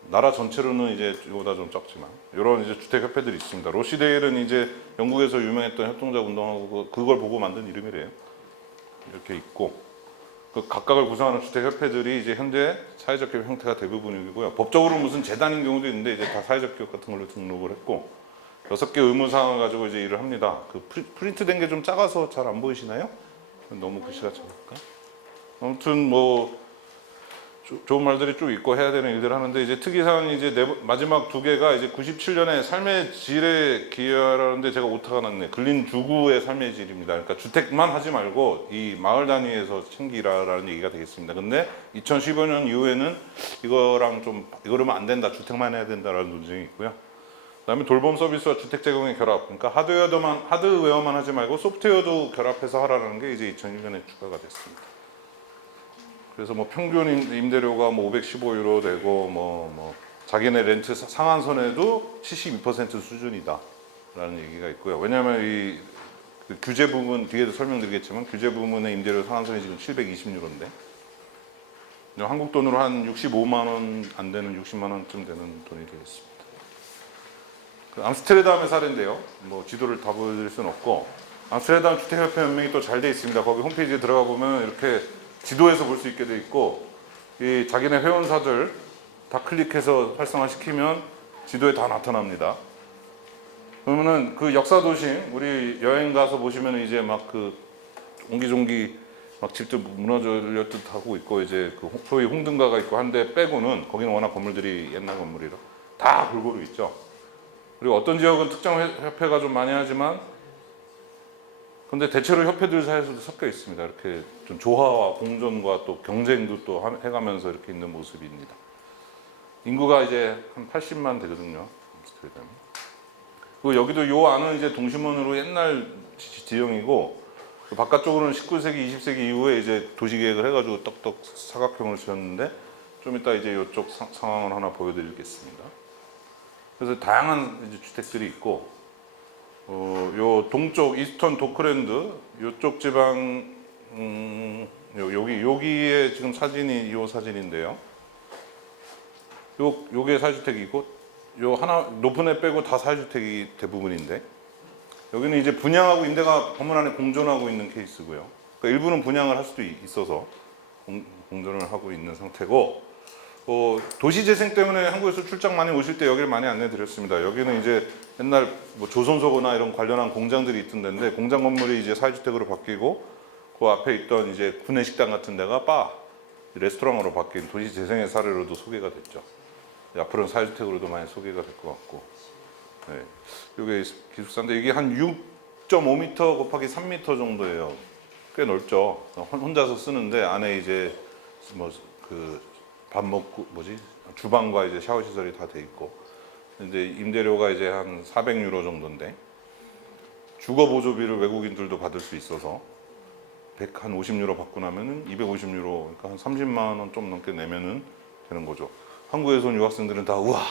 나라 전체로는 이제 이거보다 좀 적지만 이런 이제 주택협회들이 있습니다. 로시데일은 이제 영국에서 유명했던 협동자 운동하고 그걸 보고 만든 이름이래요. 이렇게 있고 그 각각을 구성하는 주택협회들이 이제 현재 사회적 기업 형태가 대부분이고요. 법적으로 무슨 재단인 경우도 있는데 이제 다 사회적 기업 같은 걸로 등록을 했고 6개 의무 사항을 가지고 이제 일을 합니다. 그 프린트된 게 좀 작아서 잘 안 보이시나요? 너무 글씨가 작을까? 아무튼 뭐 좋은 말들이 쭉 있고 해야 되는 일들을 하는데 이제 특이사항이 이제 마지막 두 개가 이제 97년에 삶의 질에 기여하라는데 제가 오타가 났네. 근린 주구의 삶의 질입니다. 그러니까 주택만 하지 말고 이 마을 단위에서 챙기라라는 얘기가 되겠습니다. 근데 2015년 이후에는 이거라면 안 된다. 주택만 해야 된다라는 논쟁이 있고요. 그다음에 돌봄 서비스와 주택 제공의 결합. 그러니까 하드웨어만 하지 말고 소프트웨어도 결합해서 하라는 게 이제 2001년에 추가가 됐습니다. 그래서 뭐 평균 임대료가 뭐 515유로 되고 뭐 자기네 렌트 상한선에도 72% 수준이다라는 얘기가 있고요. 왜냐하면 그 규제 부분 뒤에도 설명드리겠지만 규제 부분의 임대료 상한선이 지금 720유로인데 한국 돈으로 한 65만 원 안 되는 60만 원쯤 되는 돈이 되겠습니다. 그 암스테르담의 사례인데요. 뭐 지도를 다 보여드릴 수는 없고 암스테르담 주택협회 연맹이 또 잘 돼 있습니다. 거기 홈페이지에 들어가 보면 이렇게 지도에서 볼 수 있게 돼 있고 이 자기네 회원사들 다 클릭해서 활성화시키면 지도에 다 나타납니다. 그러면은 그 역사 도심 우리 여행 가서 보시면 이제 막 그 옹기종기 막 집도 무너졌듯 하고 있고 이제 그 소위 홍등가가 있고 한데 빼고는 거기는 워낙 건물들이 옛날 건물이라 다 골고루 있죠. 그리고 어떤 지역은 특정 협회가 좀 많이 하지만 근데 대체로 협회들 사이에서도 섞여 있습니다. 이렇게 좀 조화와 공존과 또 경쟁도 또 해가면서 이렇게 있는 모습입니다. 인구가 이제 한 80만 되거든요. 그리고 여기도 요 안은 이제 동심원으로 옛날 지형이고 그 바깥쪽으로는 19세기, 20세기 이후에 이제 도시계획을 해가지고 떡떡 사각형을 지었는데 좀 이따 이제 이쪽 상황을 하나 보여드리겠습니다. 그래서 다양한 이제 주택들이 있고. 요 동쪽 이스턴 도크랜드 요쪽 지방 여기에 지금 사진이 요 사진인데요. 요게 사회주택이고 요 하나 높은 애 빼고 다 사회주택이 대부분인데 여기는 이제 분양하고 임대가 건물 안에 공존하고 있는 케이스고요. 그러니까 일부는 분양을 할 수도 있어서 공존을 하고 있는 상태고 도시재생 때문에 한국에서 출장 많이 오실 때 여기를 많이 안내 드렸습니다. 여기는 이제 옛날 뭐 조선소거나 이런 관련한 공장들이 있던 데인데 공장 건물이 이제 사회주택으로 바뀌고 그 앞에 있던 이제 구내식당 같은 데가 바 레스토랑으로 바뀐 도시 재생의 사례로도 소개가 됐죠. 앞으로는 사회주택으로도 많이 소개가 될 것 같고. 네. 이게 기숙사인데 이게 한 6.5m 곱하기 3m 정도예요. 꽤 넓죠. 혼자서 쓰는데 안에 이제 뭐 그 밥 먹고 뭐지 주방과 이제 샤워 시설이 다 돼 있고. 근데 임대료가 이제 한 400유로 정도인데 주거 보조비를 외국인들도 받을 수 있어서 150유로 받고 나면은 250유로, 그러니까 한 30만 원 좀 넘게 내면은 되는 거죠. 한국에서 온 유학생들은 다 우와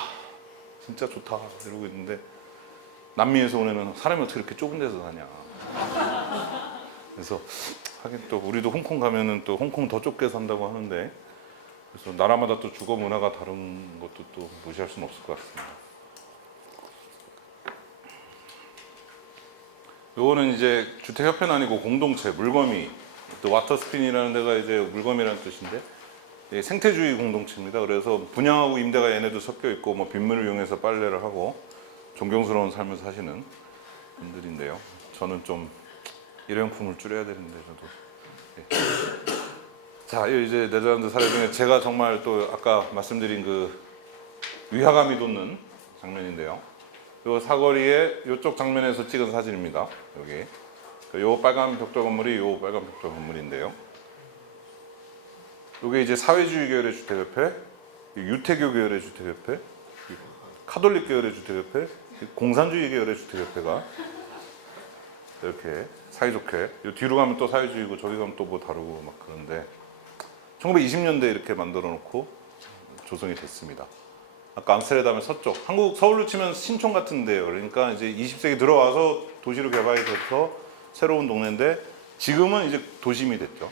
진짜 좋다 이러고 있는데 남미에서 온 애는 사람이 어떻게 이렇게 좁은 데서 사냐. 그래서 하긴 또 우리도 홍콩 가면은 또 홍콩 더 좁게 산다고 하는데, 그래서 나라마다 또 주거 문화가 다른 것도 또 무시할 수는 없을 것 같습니다. 요거는 이제 주택협회는 아니고 공동체 물거미, 또 와터스핀이라는 데가 이제 물거미라는 뜻인데 생태주의 공동체입니다. 그래서 분양하고 임대가 얘네도 섞여 있고 뭐 빗물을 이용해서 빨래를 하고 존경스러운 삶을 사시는 분들인데요. 저는 좀 일회용품을 줄여야 되는데 저도. 네. 자, 이제 네덜란드 사례 중에 제가 정말 또 아까 말씀드린 그 위화감이 돋는 장면인데요. 요 사거리에 이쪽 장면에서 찍은 사진입니다. 여기. 요 빨간 벽돌 건물이 요 빨간 벽돌 건물인데요. 요게 이제 사회주의 계열의 주택협회, 유태교 계열의 주택협회, 카톨릭 계열의 주택협회, 공산주의 계열의 주택협회가 이렇게 사이좋게, 요 뒤로 가면 또 사회주의고 저기 가면 또 뭐 다르고 막 그런데 1920년대에 이렇게 만들어 놓고 조성이 됐습니다. 아까 암스테르담의 서쪽, 한국 서울로 치면 신촌 같은 데요. 그러니까 이제 20세기 들어와서 도시로 개발이 돼서 새로운 동네인데 지금은 이제 도심이 됐죠.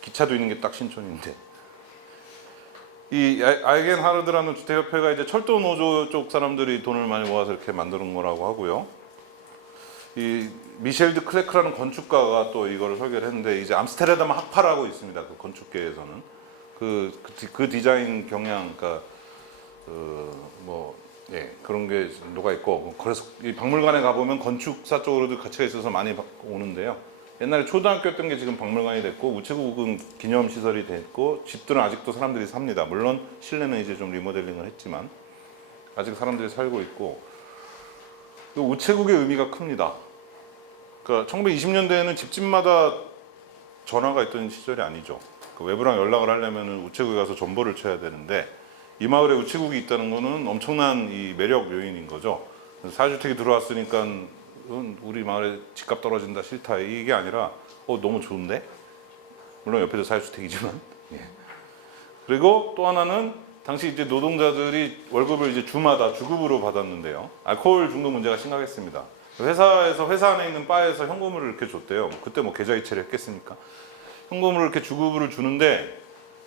기차도 있는 게 딱 신촌인데. 이 아이겐하르드라는 주택협회가 이제 철도 노조 쪽 사람들이 돈을 많이 모아서 이렇게 만드는 거라고 하고요. 이 미셸 드 크레크라는 건축가가 또 이거를 설계를 했는데 이제 암스테르담 학파라고 있습니다. 그 건축계에서는 그 디자인 경향, 그러니까 예, 그런 게 녹아 있고, 그래서 이 박물관에 가보면 건축사 쪽으로도 가치가 있어서 많이 오는데요. 옛날에 초등학교였던 게 지금 박물관이 됐고 우체국은 기념시설이 됐고 집들은 아직도 사람들이 삽니다. 물론 실내는 이제 좀 리모델링을 했지만 아직 사람들이 살고 있고, 우체국의 의미가 큽니다. 그러니까 1920년대에는 집집마다 전화가 있던 시절이 아니죠. 그 외부랑 연락을 하려면 우체국에 가서 전보를 쳐야 되는데 이 마을에 우체국이 있다는 거는 엄청난 이 매력 요인인 거죠. 사회주택이 들어왔으니까 우리 마을에 집값 떨어진다 싫다 이게 아니라 너무 좋은데? 물론 옆에도 사회주택이지만. 예. 그리고 또 하나는 당시 이제 노동자들이 월급을 이제 주마다 주급으로 받았는데요. 알코올 중독 문제가 심각했습니다. 회사에서 회사 안에 있는 바에서 현금을 이렇게 줬대요. 그때 뭐 계좌 이체를 했겠습니까? 현금을 이렇게 주급으로 주는데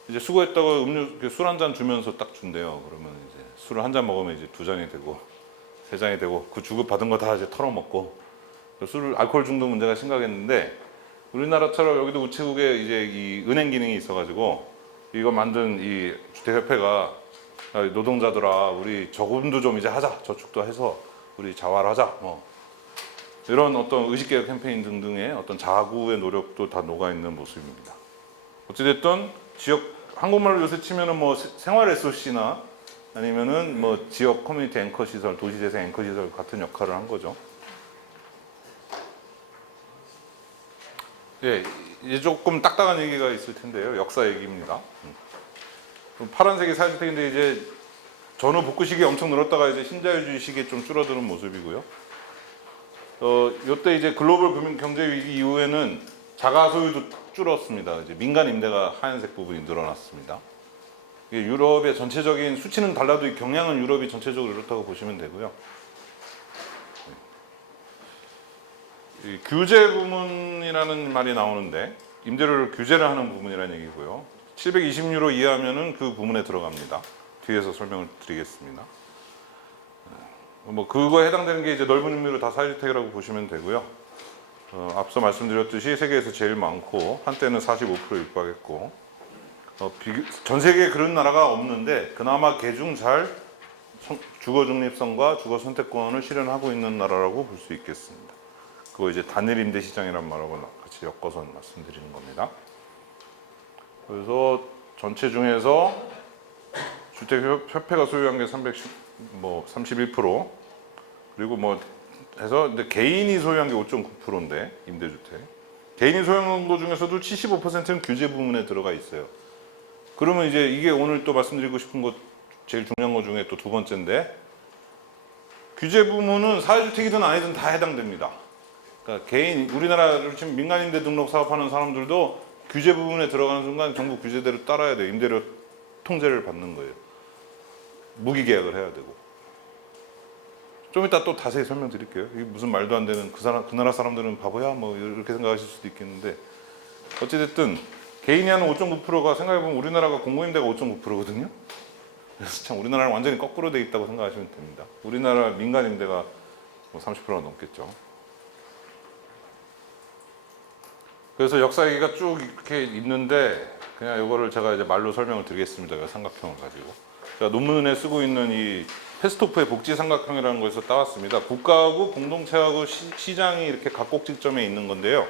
이제 수고했다고 음료 술 한 잔 주면서 딱 준대요. 그러면 이제 술을 한 잔 먹으면 이제 2잔이 되고 3잔이 되고 그 주급 받은 거 다 이제 털어먹고 술 알코올 중독 문제가 심각했는데 우리나라처럼 여기도 우체국에 이제 이 은행 기능이 있어가지고 이거 만든 이 주택협회가 노동자들아 우리 저금도 좀 이제 하자 저축도 해서 우리 자활하자 이런 어떤 의식개혁 캠페인 등등의 어떤 자구의 노력도 다 녹아있는 모습입니다. 어찌됐든 지역 한국말로 요새 치면은 뭐 생활 SOC나 아니면은 뭐 지역 커뮤니티 앵커 시설, 도시재생 앵커 시설 같은 역할을 한 거죠. 예, 이제 조금 딱딱한 얘기가 있을 텐데요. 역사 얘기입니다. 파란색이 사회주택인데 이제 전후 복구 시기에 엄청 늘었다가 이제 신자유주의 시기에 좀 줄어드는 모습이고요. 요때 이제 글로벌 금융 경제 위기 이후에는 자가 소유도 줄었습니다. 이제 민간 임대가 하얀색 부분이 늘어났습니다. 유럽의 전체적인 수치는 달라도 경향은 유럽이 전체적으로 이렇다고 보시면 되고요. 이 규제 부문이라는 말이 나오는데 임대료를 규제를 하는 부분이라는 얘기고요. 720유로 이하면은 그 부문에 들어갑니다. 뒤에서 설명을 드리겠습니다. 뭐 그거에 해당되는 게 이제 넓은 의미로 다 사회주택이라고 보시면 되고요. 앞서 말씀드렸듯이 세계에서 제일 많고 한때는 45%에 육박했고 전 세계에 그런 나라가 없는데 그나마 개중 잘 주거 중립성과 주거 선택권을 실현하고 있는 나라라고 볼 수 있겠습니다. 그거 이제 단일 임대 시장이란 말하고 같이 엮어서 말씀드리는 겁니다. 그래서 전체 중에서 주택협회가 소유한 게 31%, 그리고 뭐 해서 근데 개인이 소유한 게 5.9%인데 임대주택. 개인이 소유한 것 중에서도 75%는 규제 부문에 들어가 있어요. 그러면 이제 이게 오늘 또 말씀드리고 싶은 것 제일 중요한 것 중에 또 두 번째인데, 규제 부문은 사회주택이든 아니든 다 해당됩니다. 그러니까 개인, 우리나라로 지금 민간임대 등록 사업하는 사람들도 규제 부분에 들어가는 순간 정부 규제대로 따라야 돼요. 임대료 통제를 받는 거예요. 무기계약을 해야 되고. 좀 이따 또 자세히 설명드릴게요. 이게 무슨 말도 안 되는 그 나라 사람들은 바보야? 뭐 이렇게 생각하실 수도 있겠는데, 어찌됐든 개인이 하는 5.9%가 생각해보면 우리나라가 공공임대가 5.9%거든요. 그래서 참 우리나라는 완전히 거꾸로 돼 있다고 생각하시면 됩니다. 우리나라 민간임대가 뭐 30%가 넘겠죠. 그래서 역사 얘기가 쭉 이렇게 있는데 그냥 이거를 제가 이제 말로 설명을 드리겠습니다. 삼각형을 가지고. 제가 논문에 쓰고 있는 이 페스토프의 복지 삼각형이라는 거에서 따왔습니다. 국가하고 공동체하고 시장이 이렇게 각곡지점에 있는 건데요.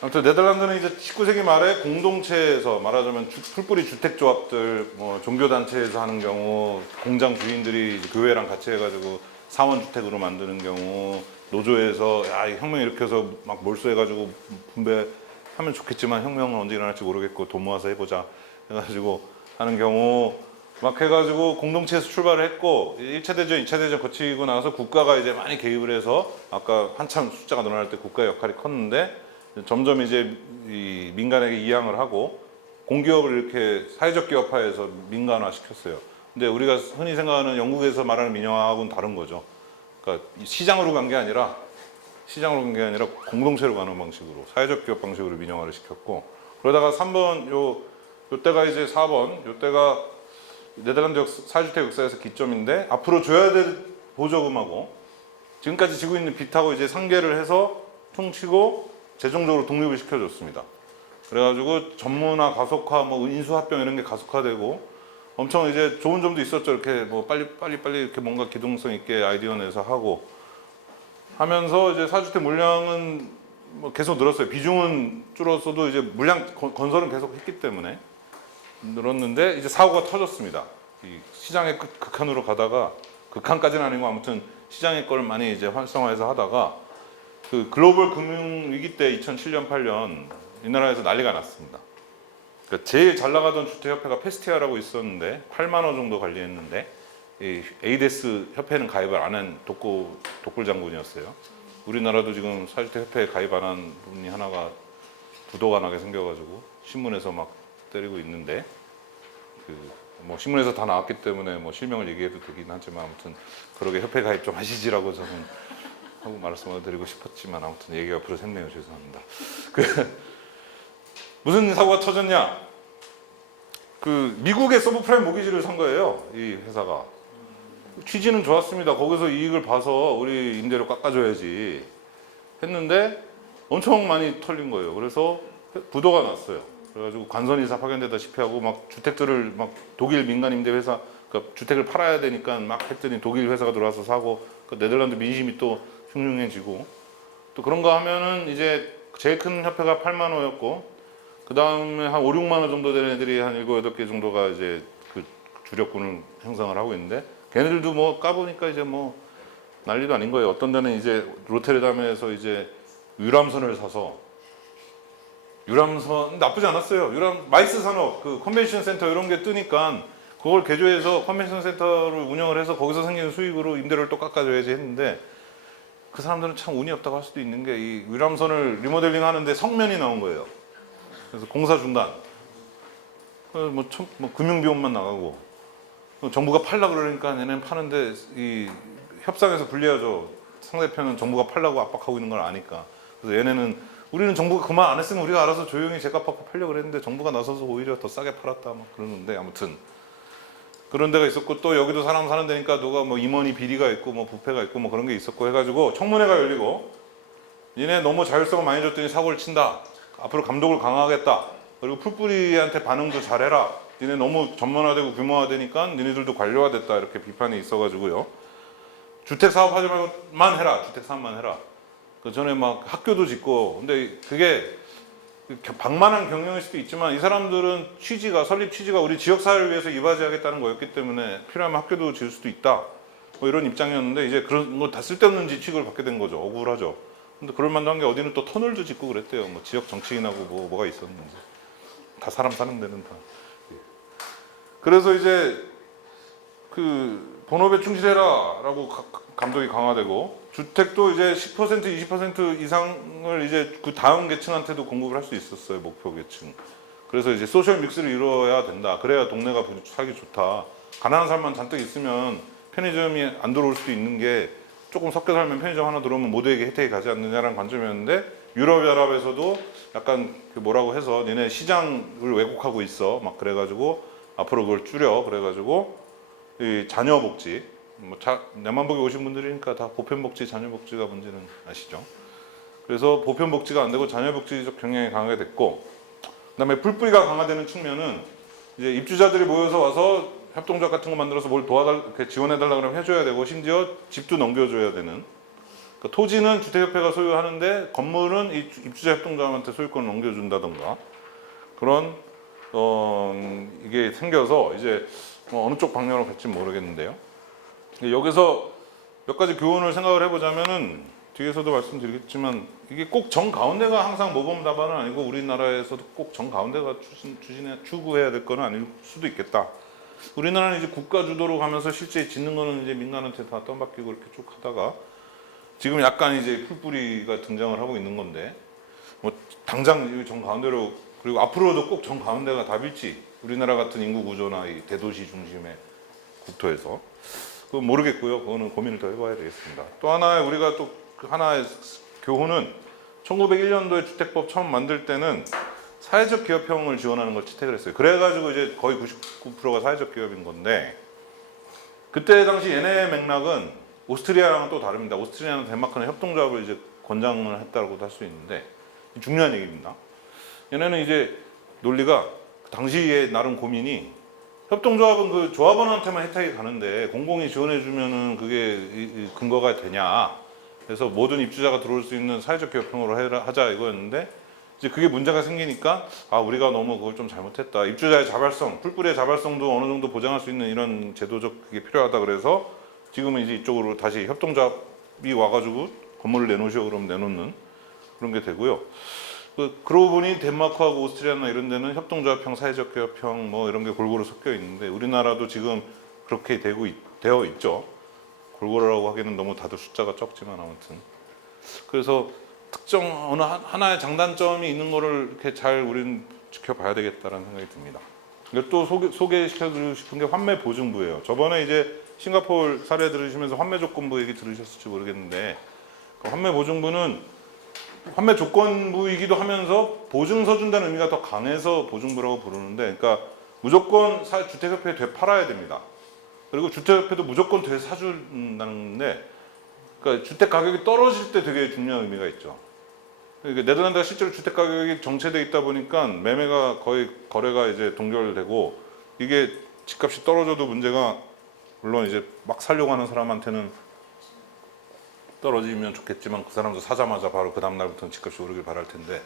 아무튼 네덜란드는 이제 19세기 말에 공동체에서 말하자면 풀뿌리 주택조합들, 뭐 종교단체에서 하는 경우, 공장 주인들이 교회랑 같이 해가지고 사원주택으로 만드는 경우, 노조에서 야, 이 혁명 일으켜서 막 몰수해가지고 분배하면 좋겠지만 혁명은 언제 일어날지 모르겠고 돈 모아서 해보자 해가지고 하는 경우 막 해가지고 공동체에서 출발을 했고 1차 대전, 2차 대전 거치고 나서 국가가 이제 많이 개입을 해서 아까 한참 숫자가 늘어날 때 국가의 역할이 컸는데 점점 이제 이 민간에게 이양을 하고 공기업을 이렇게 사회적 기업화해서 민간화 시켰어요. 근데 우리가 흔히 생각하는 영국에서 말하는 민영화하고는 다른 거죠. 그러니까 시장으로 간 게 아니라 공동체로 가는 방식으로 사회적 기업 방식으로 민영화를 시켰고, 그러다가 3번 요 때가 이제 4번 요 때가 네덜란드 사회주택 역사에서 기점인데, 앞으로 줘야 될 보조금하고 지금까지 지고 있는 빚하고 이제 상계를 해서 퉁치고 재정적으로 독립을 시켜줬습니다. 그래가지고 전문화, 가속화, 뭐 인수합병 이런 게 가속화되고 엄청 이제 좋은 점도 있었죠. 이렇게 뭐 빨리 이렇게 뭔가 기동성 있게 아이디어 내서 하고 하면서 이제 사주택 물량은 뭐 계속 늘었어요. 비중은 줄었어도 이제 물량 건설은 계속 했기 때문에 늘었는데 이제 사고가 터졌습니다. 이 시장의 극한으로 가다가, 극한까지는 아니고 아무튼 시장의 걸 많이 이제 활성화해서 하다가 그 글로벌 금융 위기 때 2007년 8년 이 나라에서 난리가 났습니다. 그러니까 제일 잘 나가던 주택협회가 페스티아라고 있었는데 8만 원 정도 관리했는데 이 에이데스 협회는 가입을 안 한 독골 장군이었어요. 우리나라도 지금 사주택협회에 가입 안 한 분이 하나가 부도가 나게 생겨가지고 신문에서 막 때리고 있는데, 뭐 신문에서 다 나왔기 때문에 뭐 실명을 얘기해도 되긴 하지만 아무튼 그러게 협회 가입 좀 하시지라고 저는 하고 말씀을 드리고 싶었지만 아무튼 얘기가 앞으로 샜네요. 죄송합니다. 무슨 사고가 터졌냐? 미국의 서브프라임 모기지를 산 거예요. 이 회사가. 취지는 좋았습니다. 거기서 이익을 봐서 우리 임대료 깎아줘야지 했는데 엄청 많이 털린 거예요. 그래서 부도가 났어요. 그래가지고 관선이사 파견되다시피 하고 막 주택들을 막 독일 민간 임대 회사, 그러니까 주택을 팔아야 되니까 막 했더니 독일 회사가 들어와서 사고, 네덜란드 민심이 또 흉흉해지고, 또 그런 거 하면은 이제 제일 큰 협회가 8만 원이었고 그 다음에 한 5, 6만 원 정도 되는 애들이 한 7, 8개 정도가 이제 그 주력군을 형성을 하고 있는데, 걔네들도 뭐 까보니까 이제 뭐 난리도 아닌 거예요. 어떤 데는 이제 로테르담에서 이제 유람선을 사서, 유람선 나쁘지 않았어요. 마이스 산업, 컨벤션 센터 이런 게 뜨니까 그걸 개조해서 컨벤션 센터를 운영을 해서 거기서 생기는 수익으로 임대료를 또 깎아줘야지 했는데, 그 사람들은 참 운이 없다고 할 수도 있는 게 이 유람선을 리모델링 하는데 성면이 나온 거예요. 그래서 공사 중단. 뭐 금융비용만 나가고, 정부가 팔라 그러니까 얘네는 파는데 이 협상에서 불리하죠. 상대편은 정부가 팔라고 압박하고 있는 걸 아니까. 그래서 얘네는 우리는 정부가 그만 안 했으면 우리가 알아서 조용히 제값 받고 팔려고 그랬는데 정부가 나서서 오히려 더 싸게 팔았다 막 그러는데, 아무튼 그런 데가 있었고, 또 여기도 사람 사는 데니까 누가 뭐 임원이 비리가 있고 뭐 부패가 있고 뭐 그런 게 있었고 해가지고 청문회가 열리고, 니네 너무 자율성을 많이 줬더니 사고를 친다. 앞으로 감독을 강화하겠다. 그리고 풀뿌리한테 반응도 잘해라. 니네 너무 전문화되고 규모화되니까 니네들도 관료화됐다. 이렇게 비판이 있어가지고요. 주택 사업하지 말고만 해라. 주택 사업만 해라. 그 전에 막 학교도 짓고, 근데 그게 방만한 경영일 수도 있지만 이 사람들은 설립 취지가 우리 지역사회를 위해서 이바지하겠다는 거였기 때문에 필요하면 학교도 지을 수도 있다. 뭐 이런 입장이었는데 이제 그런 거 다 쓸데없는 지칙을 받게 된 거죠. 억울하죠. 근데 그럴 만한 게 어디는 또 터널도 짓고 그랬대요. 뭐 지역 정치인하고 뭐가 있었는지. 다 사람 사는 데는 다. 그래서 이제 그 본업에 충실해라라고 감독이 강화되고 주택도 이제 10% 20% 이상을 이제 그 다음 계층한테도 공급을 할 수 있었어요. 목표 계층. 그래서 이제 소셜 믹스를 이루어야 된다. 그래야 동네가 살기 좋다. 가난한 사람만 잔뜩 있으면 편의점이 안 들어올 수도 있는 게 조금 섞여 살면 편의점 하나 들어오면 모두에게 혜택이 가지 않느냐라는 관점이었는데 유럽연합에서도 약간 그 뭐라고 해서 니네 시장을 왜곡하고 있어 막 그래가지고 앞으로 그걸 줄여 그래가지고 이 자녀복지 뭐 내만 보기 오신 분들이니까 다 보편복지 자녀복지가 문제는 아시죠? 그래서 보편복지가 안 되고 자녀복지적 경향이 강하게 됐고 그다음에 풀뿌리가 강화되는 측면은 이제 입주자들이 모여서 와서 협동조합 같은 거 만들어서 뭘 지원해달라 그러면 해줘야 되고 심지어 집도 넘겨줘야 되는 그러니까 토지는 주택협회가 소유하는데 건물은 이 입주자 협동조합한테 소유권을 넘겨준다던가 그런 이게 생겨서 이제 어느 쪽 방향으로 갈지 모르겠는데요. 여기서 몇 가지 교훈을 생각을 해보자면은 뒤에서도 말씀드리겠지만 이게 꼭 정 가운데가 항상 모범 답안은 아니고 우리나라에서도 꼭 정 가운데가 추구해야 될 거는 아닐 수도 있겠다. 우리나라는 이제 국가 주도로 가면서 실제 짓는 거는 이제 민간한테 다 떠맡기고 이렇게 쭉 하다가 지금 약간 이제 풀뿌리가 등장을 하고 있는 건데 뭐 당장 정 가운데로 그리고 앞으로도 꼭 정 가운데가 답일지 우리나라 같은 인구 구조나 이 대도시 중심의 국토에서 그건 모르겠고요. 그거는 고민을 더 해봐야 되겠습니다. 또 하나의 우리가 또 하나의 교훈은 1901년도에 주택법 처음 만들 때는 사회적 기업형을 지원하는 걸 채택을 했어요. 그래가지고 이제 거의 99%가 사회적 기업인 건데 그때 당시 얘네의 맥락은 오스트리아랑은 또 다릅니다. 오스트리아는 덴마크는 협동조합을 이제 권장을 했다고도 할 수 있는데 중요한 얘기입니다. 얘네는 이제 논리가 당시에 나름 고민이 협동조합은 그 조합원한테만 혜택이 가는데 공공이 지원해주면은 그게 근거가 되냐. 그래서 모든 입주자가 들어올 수 있는 사회적 기업형으로 하자 이거였는데 이제 그게 문제가 생기니까 우리가 너무 그걸 좀 잘못했다. 입주자의 자발성, 풀뿌리의 자발성도 어느 정도 보장할 수 있는 이런 제도적 그게 필요하다 그래서 지금은 이제 이쪽으로 다시 협동조합이 와가지고 건물을 내놓으시오 그러면 내놓는 그런 게 되고요. 그러고 보니 덴마크하고 오스트리아나 이런 데는 협동조합형, 사회적 기업형 뭐 이런 게 골고루 섞여 있는데 우리나라도 지금 그렇게 되어 있죠. 골고루라고 하기에는 너무 다들 숫자가 적지만 아무튼 그래서 특정 어느 하나의 장단점이 있는 거를 이렇게 잘 우리는 지켜봐야 되겠다라는 생각이 듭니다. 또 소개시켜드리고 싶은 게 환매 보증부예요. 저번에 이제 싱가포르 사례 들으시면서 환매 조건부 얘기 들으셨을지 모르겠는데 그 환매 보증부는 환매 조건부이기도 하면서 보증서 준다는 의미가 더 강해서 보증부라고 부르는데 그러니까 무조건 주택협회에 되팔아야 됩니다. 그리고 주택협회도 무조건 되사준다는데 그러니까 주택 가격이 떨어질 때 되게 중요한 의미가 있죠. 그러니까 네덜란드가 실제로 주택 가격이 정체돼 있다 보니까 매매가 거의 거래가 이제 동결되고 이게 집값이 떨어져도 문제가 물론 이제 막 살려고 하는 사람한테는 떨어지면 좋겠지만 그 사람도 사자마자 바로 그 다음 날부터는 집값이 오르길 바랄 텐데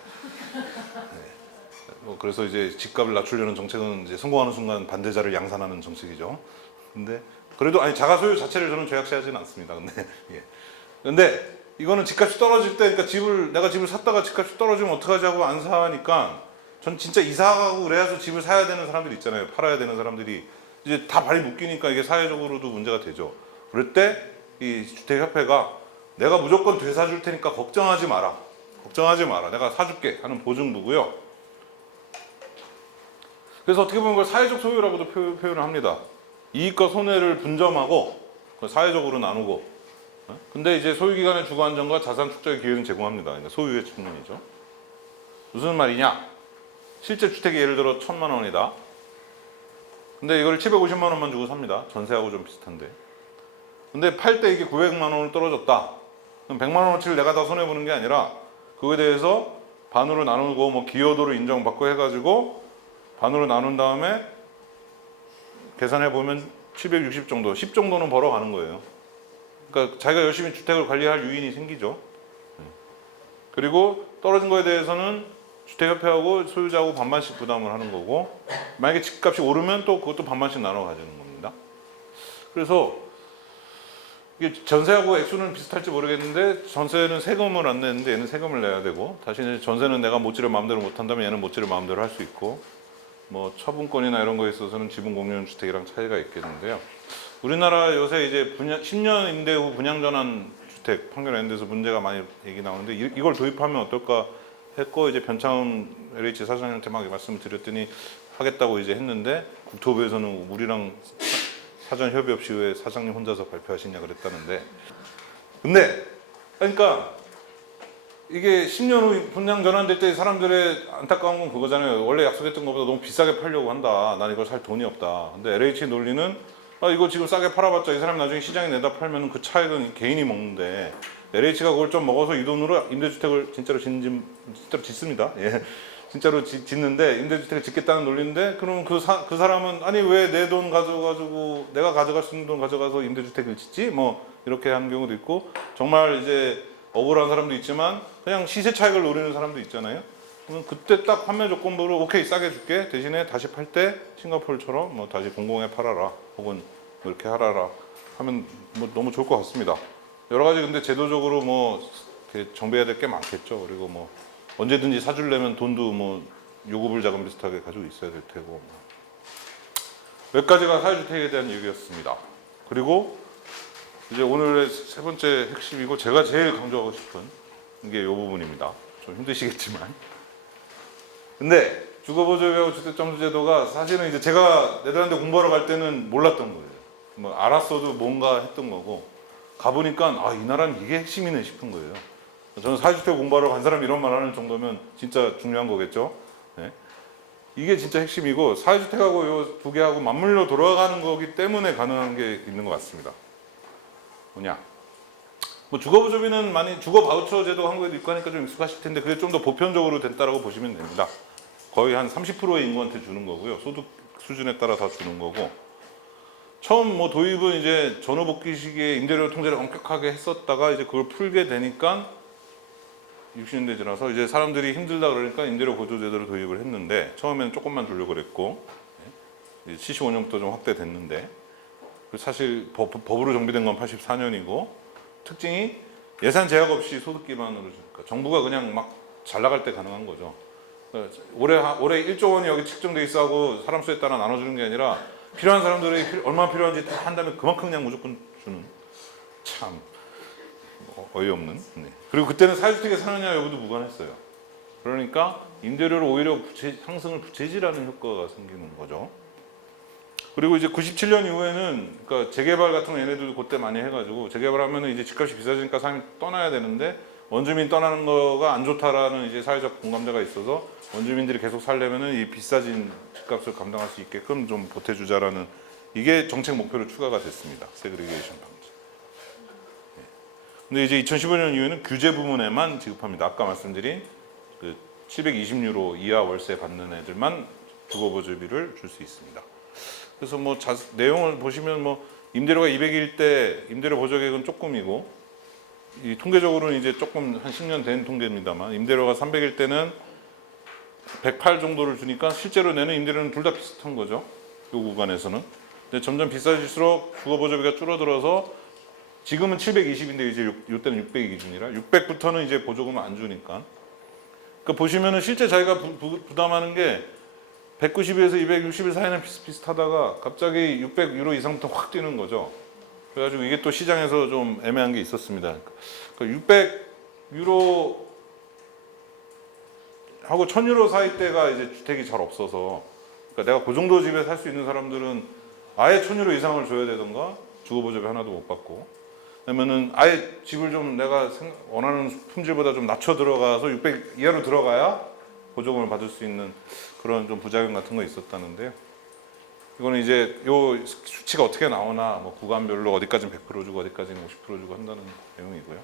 네. 그래서 이제 집값을 낮추려는 정책은 이제 성공하는 순간 반대자를 양산하는 정책이죠. 근데 그래도 자가 소유 자체를 저는 죄악시하지는 않습니다. 근데 이거는 집값이 떨어질 때 그러니까 내가 집을 샀다가 집값이 떨어지면 어떡하지 하고 안 사니까 전 진짜 이사 가고 그래서 집을 사야 되는 사람들이 있잖아요. 팔아야 되는 사람들이 이제 다 발이 묶이니까 이게 사회적으로도 문제가 되죠. 그럴 때 이 주택협회가 내가 무조건 되사줄 테니까 걱정하지 마라. 내가 사줄게 하는 보증부고요. 그래서 어떻게 보면 그걸 사회적 소유라고도 표현을 합니다. 이익과 손해를 분점하고 사회적으로 나누고 근데 이제 소유기간의 주거 안정과 자산 축적의 기회는 제공합니다. 그러니까 소유의 측면이죠. 무슨 말이냐? 실제 주택이 예를 들어 1,000만 원이다. 근데 이걸 750만 원만 주고 삽니다. 전세하고 좀 비슷한데. 근데 팔 때 이게 900만 원으로 떨어졌다. 그럼 100만 원어치를 내가 다 손해보는 게 아니라 그거에 대해서 반으로 나누고 뭐 기여도를 인정받고 해가지고 반으로 나눈 다음에 계산해보면 760 정도, 10 정도는 벌어가는 거예요. 그러니까 자기가 열심히 주택을 관리할 유인이 생기죠. 그리고 떨어진 거에 대해서는 주택협회하고 소유자하고 반반씩 부담을 하는 거고, 만약에 집값이 오르면 또 그것도 반반씩 나눠 가지는 겁니다. 그래서 이게 전세하고 액수는 비슷할지 모르겠는데, 전세는 세금을 안 내는데 얘는 세금을 내야 되고, 다시 전세는 내가 못지를 마음대로 못 한다면 얘는 못지를 마음대로 할 수 있고, 뭐 처분권이나 이런 거에 있어서는 지분 공유는 주택이랑 차이가 있겠는데요. 우리나라 요새 이제 10년 임대 후 분양 전환 주택 판결 엔드에서 문제가 많이 얘기 나오는데, 이걸 도입하면 어떨까 했고, 이제 변창훈 LH 사장님한테 막 말씀을 드렸더니 하겠다고 이제 했는데, 국토부에서는 우리랑 사전 협의 없이 왜 사장님 혼자서 발표하시냐 그랬다는데, 근데 그러니까 이게 10년 후 분양 전환될 때 사람들의 안타까운 건 그거잖아요. 원래 약속했던 것보다 너무 비싸게 팔려고 한다. 난 이걸 살 돈이 없다. 근데 LH 논리는 이거 지금 싸게 팔아봤자 이 사람이 나중에 시장에 내다 팔면 그 차익은 개인이 먹는데, LH가 그걸 좀 먹어서 이 돈으로 임대주택을 진짜로 짓습니다. 예. 진짜로 짓는데 임대주택을 짓겠다는 논리인데, 그러면 그 사람은 아니 왜 내 돈 가져가지고 내가 가져갈 수 있는 돈 가져가서 임대주택을 짓지? 뭐 이렇게 하는 경우도 있고, 정말 이제 억울한 사람도 있지만 그냥 시세 차익을 노리는 사람도 있잖아요. 그러면 그때 딱 판매 조건부로 오케이 싸게 줄게, 대신에 다시 팔 때 싱가포르처럼 뭐 다시 공공에 팔아라 혹은 뭐 이렇게 하라라 하면 뭐 너무 좋을 것 같습니다. 여러 가지 근데 제도적으로 뭐 정비해야 될 게 많겠죠. 그리고 뭐 언제든지 사주려면 돈도 뭐 요구불 자금 비슷하게 가지고 있어야 될 테고. 여기까지가 사회주택에 대한 얘기였습니다. 그리고 이제 오늘의 세 번째 핵심이고 제가 제일 강조하고 싶은 게 이 부분입니다. 좀 힘드시겠지만. 근데 주거보조비하고 주택점수제도가 사실은 이제 제가 네덜란드 공부하러 갈 때는 몰랐던 거예요. 뭐 알았어도 뭔가 했던 거고, 가보니까 이 나라는 이게 핵심이네 싶은 거예요. 저는 사회주택 공부하러 간 사람이 이런 말 하는 정도면 진짜 중요한 거겠죠. 네. 이게 진짜 핵심이고, 사회주택하고 이 두 개하고 맞물려 돌아가는 거기 때문에 가능한 게 있는 것 같습니다. 뭐냐? 뭐 주거보조비는 많이 주거바우처 제도 한국에도 있고 하니까 좀 익숙하실 텐데, 그게 좀 더 보편적으로 됐다라고 보시면 됩니다. 거의 한 30%의 인구한테 주는 거고요. 소득 수준에 따라 다 주는 거고, 처음 뭐 도입은 이제 전후복귀 시기에 임대료 통제를 엄격하게 했었다가 이제 그걸 풀게 되니까 60년대 지나서 이제 사람들이 힘들다 그러니까 임대료 보조 제도를 도입을 했는데, 처음에는 조금만 주려고 그랬고 75년부터 좀 확대됐는데, 사실 법으로 정비된 건 84년이고, 특징이 예산 제약 없이 소득 기반으로 주니까 정부가 그냥 막 잘 나갈 때 가능한 거죠. 올해 1조 원이 여기 측정돼 있어 하고 사람 수에 따라 나눠주는 게 아니라 필요한 사람들이 얼마나 필요한지 다 한다면 그만큼 그냥 무조건 주는, 참 어이없는. 네. 그리고 그때는 사회주택에 사느냐 여부도 무관했어요. 그러니까 임대료를 오히려 상승을 부채질하는 효과가 생기는 거죠. 그리고 이제 97년 이후에는 그러니까 재개발 같은 거 얘네들도 그때 많이 해가지고, 재개발하면은 이제 집값이 비싸지니까 사람이 떠나야 되는데, 원주민 떠나는 거가 안 좋다라는 이제 사회적 공감대가 있어서 원주민들이 계속 살려면은 이 비싸진 집값을 감당할 수 있게끔 좀 보태주자라는, 이게 정책 목표로 추가가 됐습니다. 세그리게이션 방지. 네. 근데 이제 2015년 이후에는 규제 부문에만 지급합니다. 아까 말씀드린 그 720유로 이하 월세 받는 애들만 주거보조비를 줄 수 있습니다. 그래서 뭐 내용을 보시면 뭐 임대료가 200일 때 임대료 보조액은 조금이고, 이 통계적으로는 이제 조금 한 10년 된 통계입니다만, 임대료가 300일 때는 108 정도를 주니까 실제로 내는 임대료는 둘 다 비슷한 거죠. 이 구간에서는. 근데 점점 비싸질수록 주거보조비가 줄어들어서 지금은 720인데 이제 이때는 600이 기준이라 600부터는 이제 보조금을 안 주니까. 그러니까 보시면은 실제 자기가 부담하는 게 190에서 260일 사이는 비슷비슷하다가 갑자기 600유로 이상부터 확 뛰는 거죠. 그래가지고 이게 또 시장에서 좀 애매한 게 있었습니다. 그러니까 600유로 하고 1000유로 사이 때가 이제 주택이 잘 없어서, 그러니까 내가 그 정도 집에 살 수 있는 사람들은 아예 1000유로 이상을 줘야 되던가 주거보조비 하나도 못 받고, 그러면은 아예 집을 좀 내가 원하는 품질보다 좀 낮춰 들어가서 600 이하로 들어가야 보조금을 받을 수 있는 그런 좀 부작용 같은 거 있었다는데요. 이거는 이제 요 수치가 어떻게 나오나, 뭐 구간별로 어디까지는 100% 주고 어디까지는 50% 주고 한다는 내용이고요.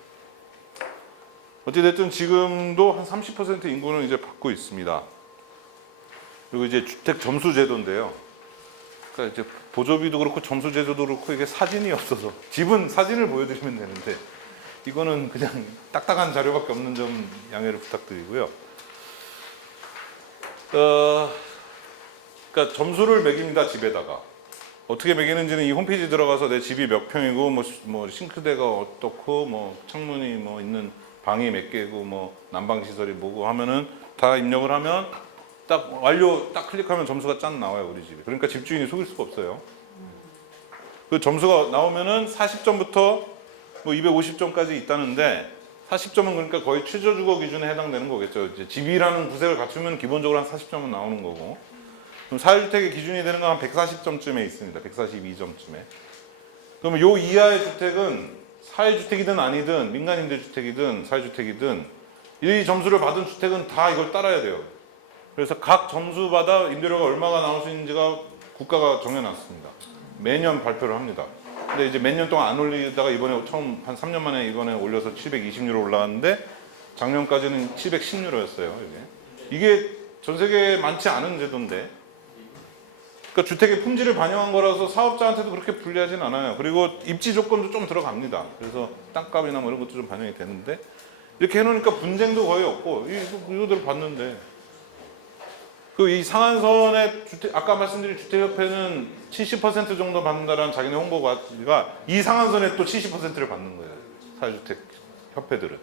어찌됐든 지금도 한 30% 인구는 이제 받고 있습니다. 그리고 이제 주택 점수 제도인데요. 그러니까 이제 보조비도 그렇고 점수 제도도 그렇고 이게 사진이 없어서, 집은 사진을 보여드리면 되는데 이거는 그냥 딱딱한 자료밖에 없는 점 양해를 부탁드리고요. 그러니까 점수를 매깁니다, 집에다가. 어떻게 매기는지는 이 홈페이지 들어가서 내 집이 몇 평이고 뭐 싱크대가 어떻고 뭐 창문이 뭐 있는 방이 몇 개고 뭐 난방 시설이 뭐고 하면은 다 입력을 하면 딱 완료 딱 클릭하면 점수가 짠 나와요, 우리 집에. 그러니까 집주인이 속일 수가 없어요. 그 점수가 나오면은 40점부터 뭐 250점까지 있다는데 40점은 그러니까 거의 최저주거 기준에 해당되는 거겠죠. 이제 집이라는 구색을 갖추면 기본적으로 한 40점은 나오는 거고. 그럼 사회주택의 기준이 되는 건 한 140점쯤에 있습니다. 142점쯤에. 그러면 요 이하의 주택은 사회주택이든 아니든 민간임대주택이든 사회주택이든 이 점수를 받은 주택은 다 이걸 따라야 돼요. 그래서 각 점수마다 임대료가 얼마가 나올 수 있는지가 국가가 정해놨습니다. 매년 발표를 합니다. 근데 이제 몇 년 동안 안 올리다가 이번에 처음 한 3년 만에 이번에 올려서 720유로 올라왔는데 작년까지는 710유로였어요. 이게 전 세계에 많지 않은 제도인데, 그러니까 주택의 품질을 반영한 거라서 사업자한테도 그렇게 불리하진 않아요. 그리고 입지 조건도 좀 들어갑니다. 그래서 땅값이나 뭐 이런 것도 좀 반영이 되는데 이렇게 해놓으니까 분쟁도 거의 없고 이거대로 봤는데 그 이 상한선의 주택, 아까 말씀드린 주택협회는 70% 정도 받는다라는 자기네 홍보가 이 상한선에 또 70%를 받는 거예요. 사회주택 협회들은.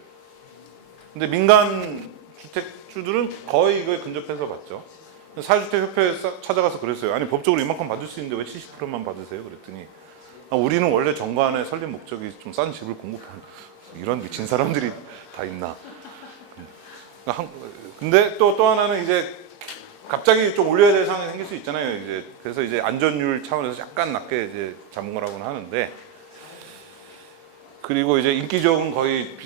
근데 민간 주택주들은 거의 이거에 근접해서 받죠. 사회주택협회에 찾아가서 그랬어요. 아니 법적으로 이만큼 받을 수 있는데 왜 70%만 받으세요? 그랬더니 우리는 원래 정관의 설립 목적이 좀 싼 집을 공급하는 이런 미친 사람들이 다 있나. 근데 또 하나는 이제 갑자기 좀 올려야 될 상황이 생길 수 있잖아요. 이제 그래서 이제 안전율 차원에서 약간 낮게 이제 잡은 거라고는 하는데, 그리고 이제 인기적은 거의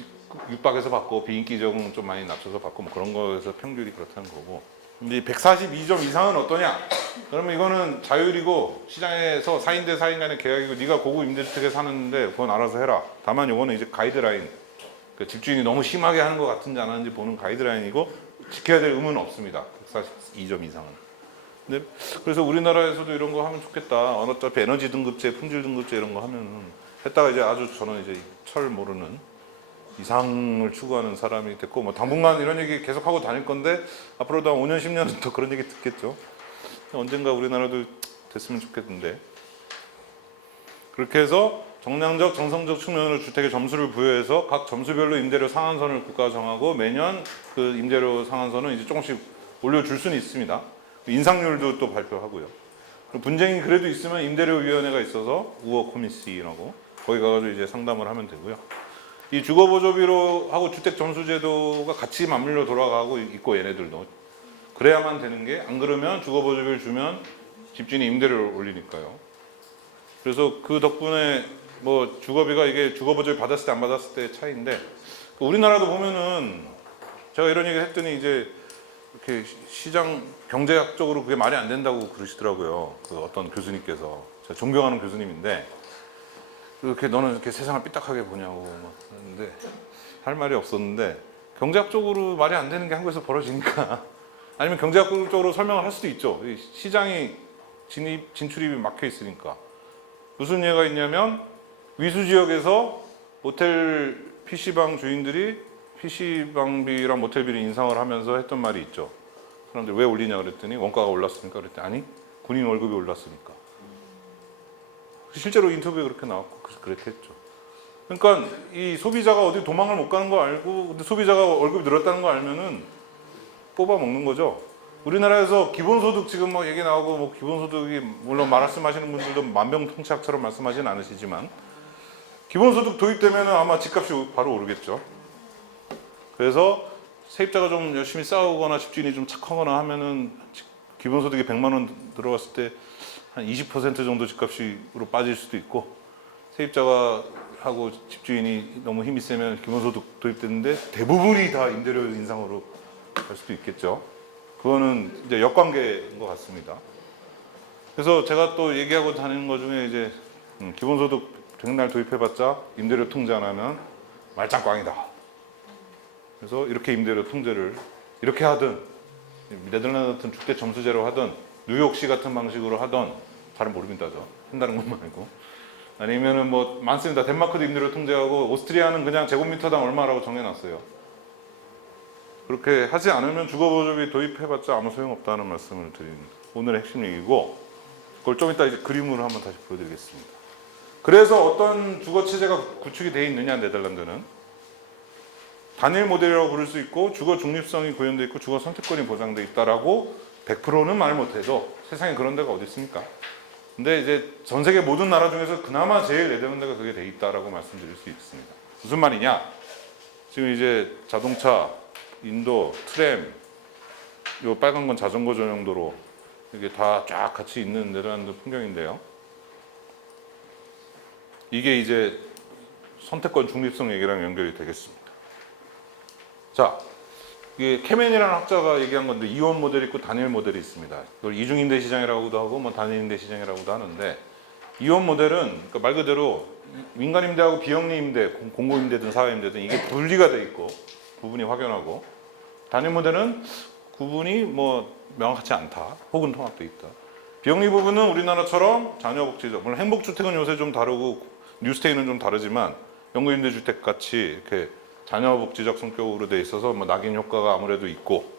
육박해서 받고 비인기적은 좀 많이 낮춰서 받고 뭐 그런 거에서 평균이 그렇다는 거고. 근데 142점 이상은 어떠냐? 그러면 이거는 자율이고 시장에서 4인 대 4인 간의 계약이고 네가 고급 임대주택에 사는데 그건 알아서 해라. 다만 이거는 이제 가이드라인. 그러니까 집주인이 너무 심하게 하는 것 같은지 안 하는지 보는 가이드라인이고 지켜야 될 의무는 없습니다. 142점 이상은. 근데 그래서 우리나라에서도 이런 거 하면 좋겠다. 어차피 에너지 등급제, 품질 등급제 이런 거 하면은 했다가 이제 아주 저는 이제 철 모르는 이상을 추구하는 사람이 됐고 뭐 당분간 이런 얘기 계속 하고 다닐 건데 앞으로도 한 5년, 10년은 더 그런 얘기 듣겠죠. 언젠가 우리나라도 됐으면 좋겠는데 그렇게 해서 정량적, 정성적 측면으로 주택의 점수를 부여해서 각 점수별로 임대료 상한선을 국가가 정하고 매년 그 임대료 상한선은 이제 조금씩 올려줄 수는 있습니다. 인상률도 또 발표하고요. 분쟁이 그래도 있으면 임대료위원회가 있어서 우어 코미시라고 거기 가가지고 이제 상담을 하면 되고요. 이 주거보조비로 하고 주택점수제도가 같이 맞물려 돌아가고 있고 얘네들도 그래야만 되는 게 안 그러면 주거보조비를 주면 집주인이 임대료를 올리니까요. 그래서 그 덕분에 뭐 주거비가 이게 주거보조비 받았을 때 안 받았을 때의 차이인데 우리나라도 보면은 제가 이런 얘기 했더니 이제 이렇게 시장 경제학적으로 그게 말이 안 된다고 그러시더라고요. 그 어떤 교수님께서 제가 존경하는 교수님인데 그렇게 너는 이렇게 세상을 삐딱하게 보냐고 막 그랬는데 할 말이 없었는데 경제학적으로 말이 안 되는 게 한국에서 벌어지니까 아니면 경제학적으로 설명을 할 수도 있죠. 시장이 진출입이 막혀 있으니까 무슨 예가 있냐면 위수 지역에서 모텔 PC방 주인들이 PC방비랑 모텔비를 인상을 하면서 했던 말이 있죠. 사람들 왜 올리냐 그랬더니 원가가 올랐으니까 그랬더니 아니 군인 월급이 올랐으니까. 실제로 인터뷰에 그렇게 나왔고 그렇게 했죠. 그러니까 이 소비자가 어디 도망을 못 가는 거 알고 근데 소비자가 월급이 늘었다는 거 알면은 뽑아 먹는 거죠. 우리나라에서 기본소득 지금 뭐 얘기 나오고 뭐 기본소득이 물론 말씀하시는 분들도 만병통치약처럼 말씀하지는 않으시지만 기본소득 도입되면 아마 집값이 바로 오르겠죠. 그래서 세입자가 좀 열심히 싸우거나 집주인이 좀 착하거나 하면은 기본소득이 100만 원 들어갔을 때 한 20% 정도 집값으로 빠질 수도 있고 세입자가 하고 집주인이 너무 힘이 세면 기본소득 도입됐는데 대부분이 다 임대료 인상으로 갈 수도 있겠죠. 그거는 이제 역관계인 것 같습니다. 그래서 제가 또 얘기하고 다니는 것 중에 이제 기본소득 백날 도입해봤자 임대료 통제 안 하면 말짱꽝이다. 그래서 이렇게 임대료 통제를 이렇게 하든 네덜란드 같은 주택 점수제로 하든 뉴욕시 같은 방식으로 하든 잘은 모릅니다. 저 한다는 것만 알고 아니면은 뭐 많습니다. 덴마크도 임대료 통제하고 오스트리아는 그냥 제곱미터당 얼마라고 정해놨어요. 그렇게 하지 않으면 주거보조비 도입해봤자 아무 소용없다는 말씀을 드린 오늘의 핵심 얘기고, 그걸 좀 이따 이제 그림으로 한번 다시 보여드리겠습니다. 그래서 어떤 주거체제가 구축이 되어 있느냐, 네덜란드는 단일 모델이라고 부를 수 있고 주거 중립성이 구현되어 있고 주거 선택권이 보장되어 있다라고 100%는 말 못해도 세상에 그런 데가 어디 있습니까? 근데 이제 전 세계 모든 나라 중에서 그나마 제일 네덜란드가 그게 돼 있다라고 말씀드릴 수 있습니다. 무슨 말이냐? 지금 이제 자동차, 인도, 트램, 요 빨간 건 자전거 전용도로, 이게 다 쫙 같이 있는 네덜란드 풍경인데요. 이게 이제 선택권 중립성 얘기랑 연결이 되겠습니다. 자, 이게 케멘이라는 학자가 얘기한 건데 이원 모델이 있고 단일 모델이 있습니다. 이걸 이중임대 시장이라고도 하고 뭐 단일임대 시장이라고도 하는데, 이원 모델은 그러니까 말 그대로 민간임대하고 비영리임대, 공공임대든 사회임대든 이게 분리가 돼 있고 구분이 확연하고, 단일 모델은 구분이 뭐 명확하지 않다 혹은 통합돼 있다. 비영리 부분은 우리나라처럼 자녀복지적, 물론 행복주택은 요새 좀 다르고 뉴스테이는 좀 다르지만 연구임대주택 같이 이렇게 자녀복지적 성격으로 돼 있어서 뭐 낙인 효과가 아무래도 있고,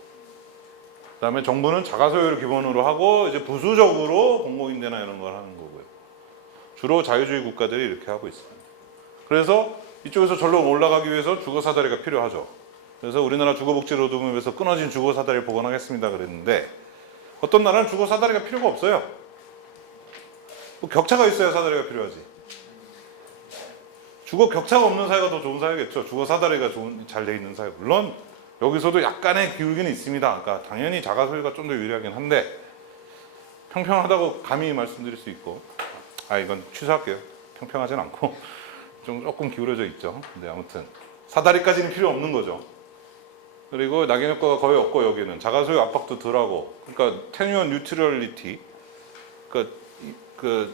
그다음에 정부는 자가소유를 기본으로 하고 이제 부수적으로 공공임대나 이런 걸 하는 거고요. 주로 자유주의 국가들이 이렇게 하고 있습니다. 그래서 이쪽에서 절로 올라가기 위해서 주거사다리가 필요하죠. 그래서 우리나라 주거복지노동위에서 끊어진 주거사다리를 복원하겠습니다 그랬는데, 어떤 나라는 주거사다리가 필요가 없어요. 뭐 격차가 있어야 사다리가 필요하지. 주거 격차가 없는 사회가 더 좋은 사회겠죠. 주거 사다리가 잘 돼 있는 사회. 물론 여기서도 약간의 기울기는 있습니다. 그러니까 당연히 자가소유가 좀 더 유리하긴 한데, 평평하다고 감히 말씀드릴 수 있고, 이건 취소할게요. 평평하진 않고 조금 기울어져 있죠. 근데 아무튼 사다리까지는 필요 없는 거죠. 그리고 낙인 효과가 거의 없고, 여기는 자가소유 압박도 덜하고, 그러니까 테뉴어 뉴트럴리티, 그러니까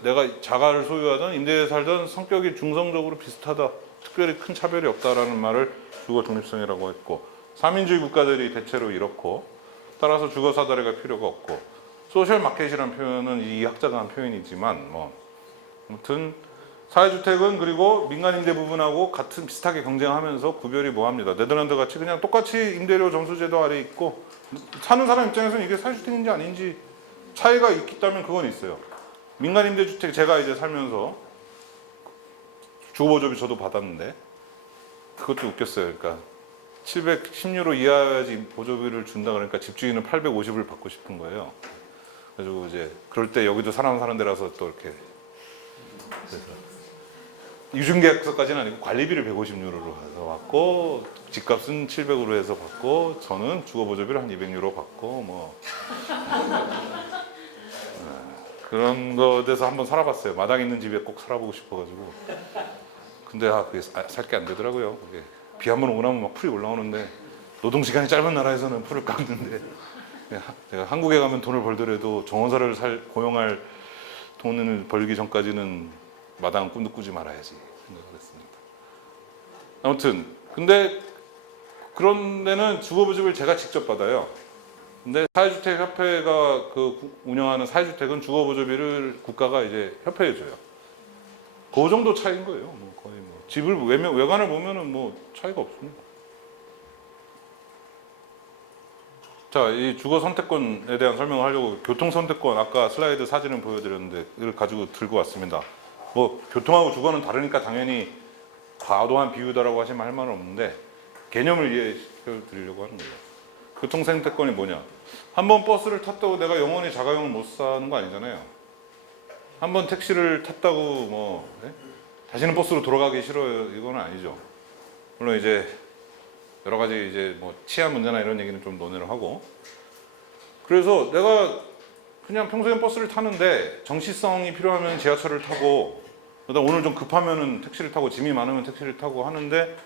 내가 자가를 소유하든 임대에 살든 성격이 중성적으로 비슷하다, 특별히 큰 차별이 없다라는 말을 주거 중립성이라고 했고, 사민주의 국가들이 대체로 이렇고, 따라서 주거 사다리가 필요가 없고, 소셜 마켓이라는 표현은 이 학자가 한 표현이지만 뭐 아무튼 사회주택은 그리고 민간임대 부분하고 같은 비슷하게 경쟁하면서 구별이 뭐합니다. 네덜란드 같이 그냥 똑같이 임대료 점수제도 아래 있고, 사는 사람 입장에서는 이게 사회주택인지 아닌지 차이가 있다면 그건 있어요. 민간임대주택, 제가 이제 살면서 주거보조비 저도 받았는데 그것도 웃겼어요. 그러니까 710유로 이하야지 보조비를 준다 그러니까 집주인은 850을 받고 싶은 거예요. 그래가지고 이제 그럴 때 여기도 사람 사는 데라서 또 이렇게 유증계약서까지는 아니고 관리비를 150유로로 해서 받고, 집값은 700으로 해서 받고, 저는 주거보조비를 한 200유로 받고 뭐 그런 거에서 한번 살아봤어요. 마당 있는 집에 꼭 살아보고 싶어가지고. 근데 그게 살 게 안 되더라고요. 그게 비 한 번 오고 나면 막 풀이 올라오는데, 노동시간이 짧은 나라에서는 풀을 깎는데, 제가 한국에 가면 돈을 벌더라도 정원사를 고용할 돈을 벌기 전까지는 마당은 꿈도 꾸지 말아야지 생각을 했습니다. 아무튼 근데 그런 데는 주거보조비를 제가 직접 받아요. 근데 사회주택협회가 운영하는 사회주택은 주거보조비를 국가가 이제 협회에 줘요. 그 정도 차이인 거예요. 뭐 거의 뭐 집을 외관을 보면은 뭐 차이가 없습니다. 자, 이 주거 선택권에 대한 설명을 하려고 교통 선택권, 아까 슬라이드 사진을 보여드렸는데 이걸 가지고 들고 왔습니다. 뭐 교통하고 주거는 다르니까 당연히 과도한 비유다라고 하시면 할 말은 없는데, 개념을 이해시켜 드리려고 하는 거예요. 교통 선택권이 뭐냐? 한번 버스를 탔다고 내가 영원히 자가용을 못 사는 거 아니잖아요. 한번 택시를 탔다고 뭐 다시는 버스로 돌아가기 싫어요, 이건 아니죠. 물론 이제 여러 가지 이제 뭐 치안 문제나 이런 얘기는 좀 논의를 하고, 그래서 내가 그냥 평소엔 버스를 타는데 정시성이 필요하면 지하철을 타고, 그다음 오늘 좀 급하면은 택시를 타고, 짐이 많으면 택시를 타고 하는데,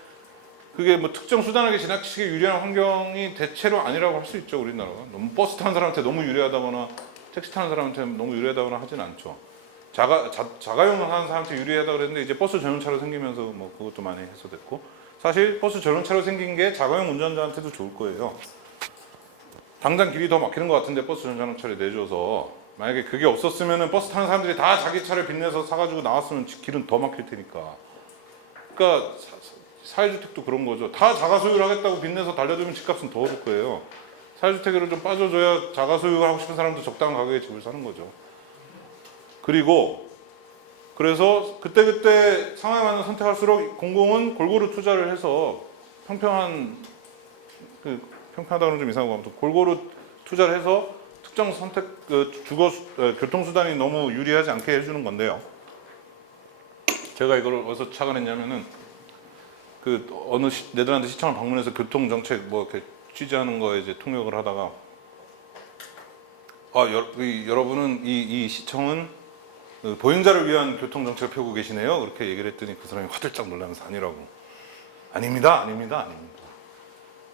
그게 뭐 특정 수단에게 지나치게 유리한 환경이 대체로 아니라고 할 수 있죠. 우리나라가 너무 버스 타는 사람한테 너무 유리하다거나 택시 타는 사람한테 너무 유리하다거나 하진 않죠. 자가용을 하는 사람한테 유리하다 그랬는데, 이제 버스 전용차로 생기면서 뭐 그것도 많이 해소됐고, 사실 버스 전용차로 생긴 게 자가용 운전자한테도 좋을 거예요. 당장 길이 더 막히는 것 같은데 버스 전용차를 내줘서, 만약에 그게 없었으면 버스 타는 사람들이 다 자기 차를 빚내서 사가지고 나왔으면 길은 더 막힐 테니까. 그러니까 사회주택도 그런 거죠. 다 자가 소유를 하겠다고 빚내서 달려들면 집값은 더 오를 거예요. 사회주택으로 좀 빠져줘야 자가 소유를 하고 싶은 사람도 적당한 가격에 집을 사는 거죠. 그리고 그래서 그때그때 상황에 맞는 선택할수록 공공은 골고루 투자를 해서 평평하다는 좀 이상하고 아무튼 골고루 투자를 해서 특정 선택 교통수단이 너무 유리하지 않게 해주는 건데요. 제가 이걸 어디서 착안했냐면은 어느 네덜란드 시청을 방문해서 교통 정책 뭐 이렇게 취재하는 거에 이제 통역을 하다가 여러분은 이 시청은 보행자를 위한 교통 정책을 펴고 계시네요. 그렇게 얘기를 했더니 그 사람이 화들짝 놀라면서 아니라고. 아닙니다.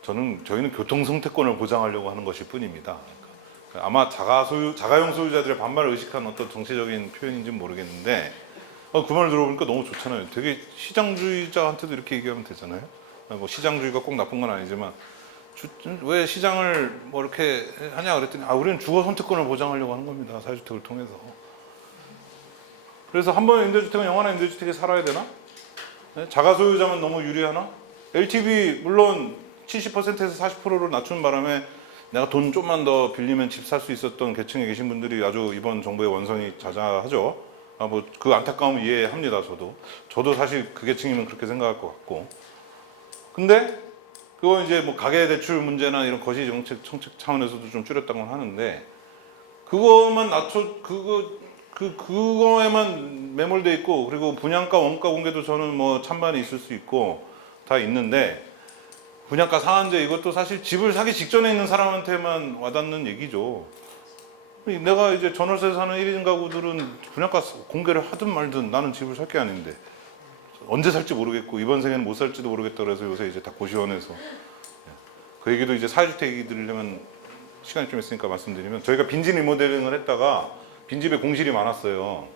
저희는 교통 생태권을 보장하려고 하는 것일 뿐입니다. 그러니까 아마 자가용 소유자들의 반발을 의식한 어떤 정치적인 표현인지는 모르겠는데 그 말을 들어보니까 너무 좋잖아요. 되게 시장주의자한테도 이렇게 얘기하면 되잖아요. 뭐 시장주의가 꼭 나쁜 건 아니지만 왜 시장을 뭐 이렇게 하냐 그랬더니 우리는 주거 선택권을 보장하려고 하는 겁니다. 사회주택을 통해서. 그래서 한 번의 임대주택은 영원한 임대주택에 살아야 되나? 자가 소유자만 너무 유리하나? LTV 물론 70%에서 40%로 낮춘 바람에 내가 돈 좀만 더 빌리면 집 살 수 있었던 계층에 계신 분들이 아주 이번 정부의 원성이 자자하죠. 뭐 그 안타까움 이해합니다. 저도 사실 그 계층이면 그렇게 생각할 것 같고. 근데 그거 이제 뭐 가계 대출 문제나 이런 거시 정책 차원에서도 좀 줄였다고 하는데 그거만 그거에만 매몰돼 있고 그리고 분양가 원가 공개도 저는 뭐 찬반이 있을 수 있고 다 있는데 분양가 상한제 이것도 사실 집을 사기 직전에 있는 사람한테만 와닿는 얘기죠. 내가 이제 전월세 사는 1인 가구들은 분양가 공개를 하든 말든 나는 집을 살 게 아닌데 언제 살지 모르겠고 이번 생에는 못 살지도 모르겠다 그래서 요새 이제 다 고시원해서 그 얘기도 이제 사회주택 얘기 들으려면 시간이 좀 있으니까 말씀드리면 저희가 빈집 리모델링을 했다가 빈집에 공실이 많았어요.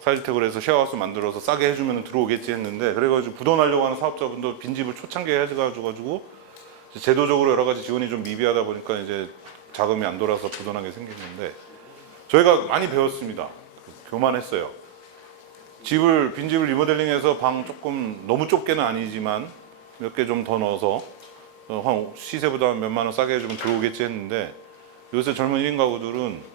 사회주택을 해서 쉐어하우스 만들어서 싸게 해주면 들어오겠지 했는데 그래가지고 부도나려고 하는 사업자분도 빈집을 초창기에 해가지고 제도적으로 여러 가지 지원이 좀 미비하다 보니까 이제 자금이 안 돌아서 부도나게 생겼는데 저희가 많이 배웠습니다. 교만했어요. 빈집을 리모델링해서 방 조금 너무 좁게는 아니지만 몇 개 좀 더 넣어서 한 시세보다 몇만 원 싸게 해주면 들어오겠지 했는데 요새 젊은 1인 가구들은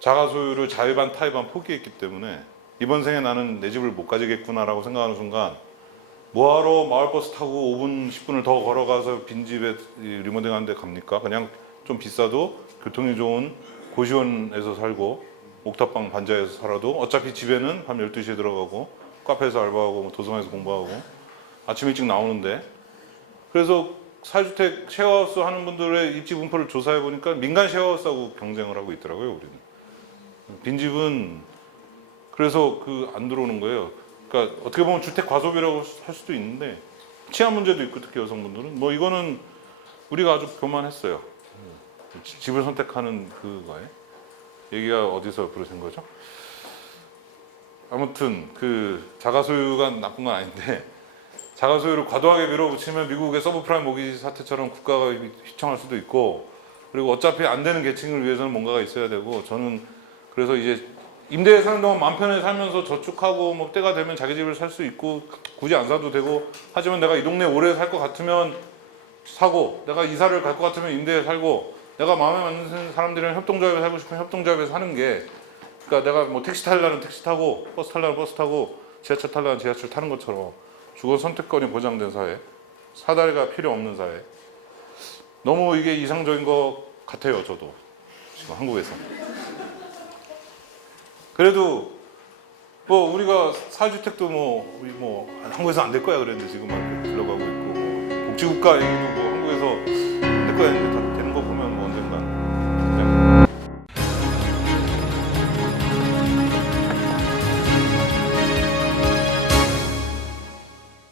자가 소유를 자의반 타의반 포기했기 때문에 이번 생에 나는 내 집을 못 가지겠구나라고 생각하는 순간 뭐하러 마을버스 타고 5분 10분을 더 걸어가서 빈집에 리모델링 하는 데 갑니까? 그냥 좀 비싸도 교통이 좋은 고시원에서 살고 옥탑방 반지하에서 살아도 어차피 집에는 밤 12시에 들어가고 카페에서 알바하고 뭐 도서관에서 공부하고 아침 일찍 나오는데 그래서 사회주택 쉐어하우스 하는 분들의 입지 분포를 조사해 보니까 민간 쉐어하우스하고 경쟁을 하고 있더라고요. 우리는 빈집은 그래서 안 들어오는 거예요. 그러니까 어떻게 보면 주택 과소비라고 할 수도 있는데 치안 문제도 있고 특히 여성분들은 뭐 이거는 우리가 아주 교만했어요. 집을 선택하는 그거에 얘기가 어디서 부르신 거죠? 아무튼 자가 소유가 나쁜 건 아닌데 자가 소유를 과도하게 밀어붙이면 미국의 서브프라임 모기지 사태처럼 국가가 휘청할 수도 있고 그리고 어차피 안 되는 계층을 위해서는 뭔가가 있어야 되고 저는 그래서 이제 임대에 사는 동안 마음 편하게 살면서 저축하고 뭐 때가 되면 자기 집을 살 수 있고 굳이 안 사도 되고 하지만 내가 이 동네에 오래 살 것 같으면 사고 내가 이사를 갈 것 같으면 임대에 살고 내가 마음에 맞는 사람들이랑 협동조합에 살고 싶으면 협동조합에서 사는 게 그러니까 내가 뭐 택시 타려면 택시 타고 버스 타려면 버스 타고 지하철 타려면 지하철 타는 것처럼 주거 선택권이 보장된 사회 사다리가 필요 없는 사회 너무 이게 이상적인 것 같아요. 저도 지금 한국에서 그래도 뭐 우리가 사주택도 뭐 한국에서 안 될 거야 그랬는데 지금 막 흘러가고 있고 뭐 복지국가 얘기도 뭐 한국에서 안 될 거야 했는데 다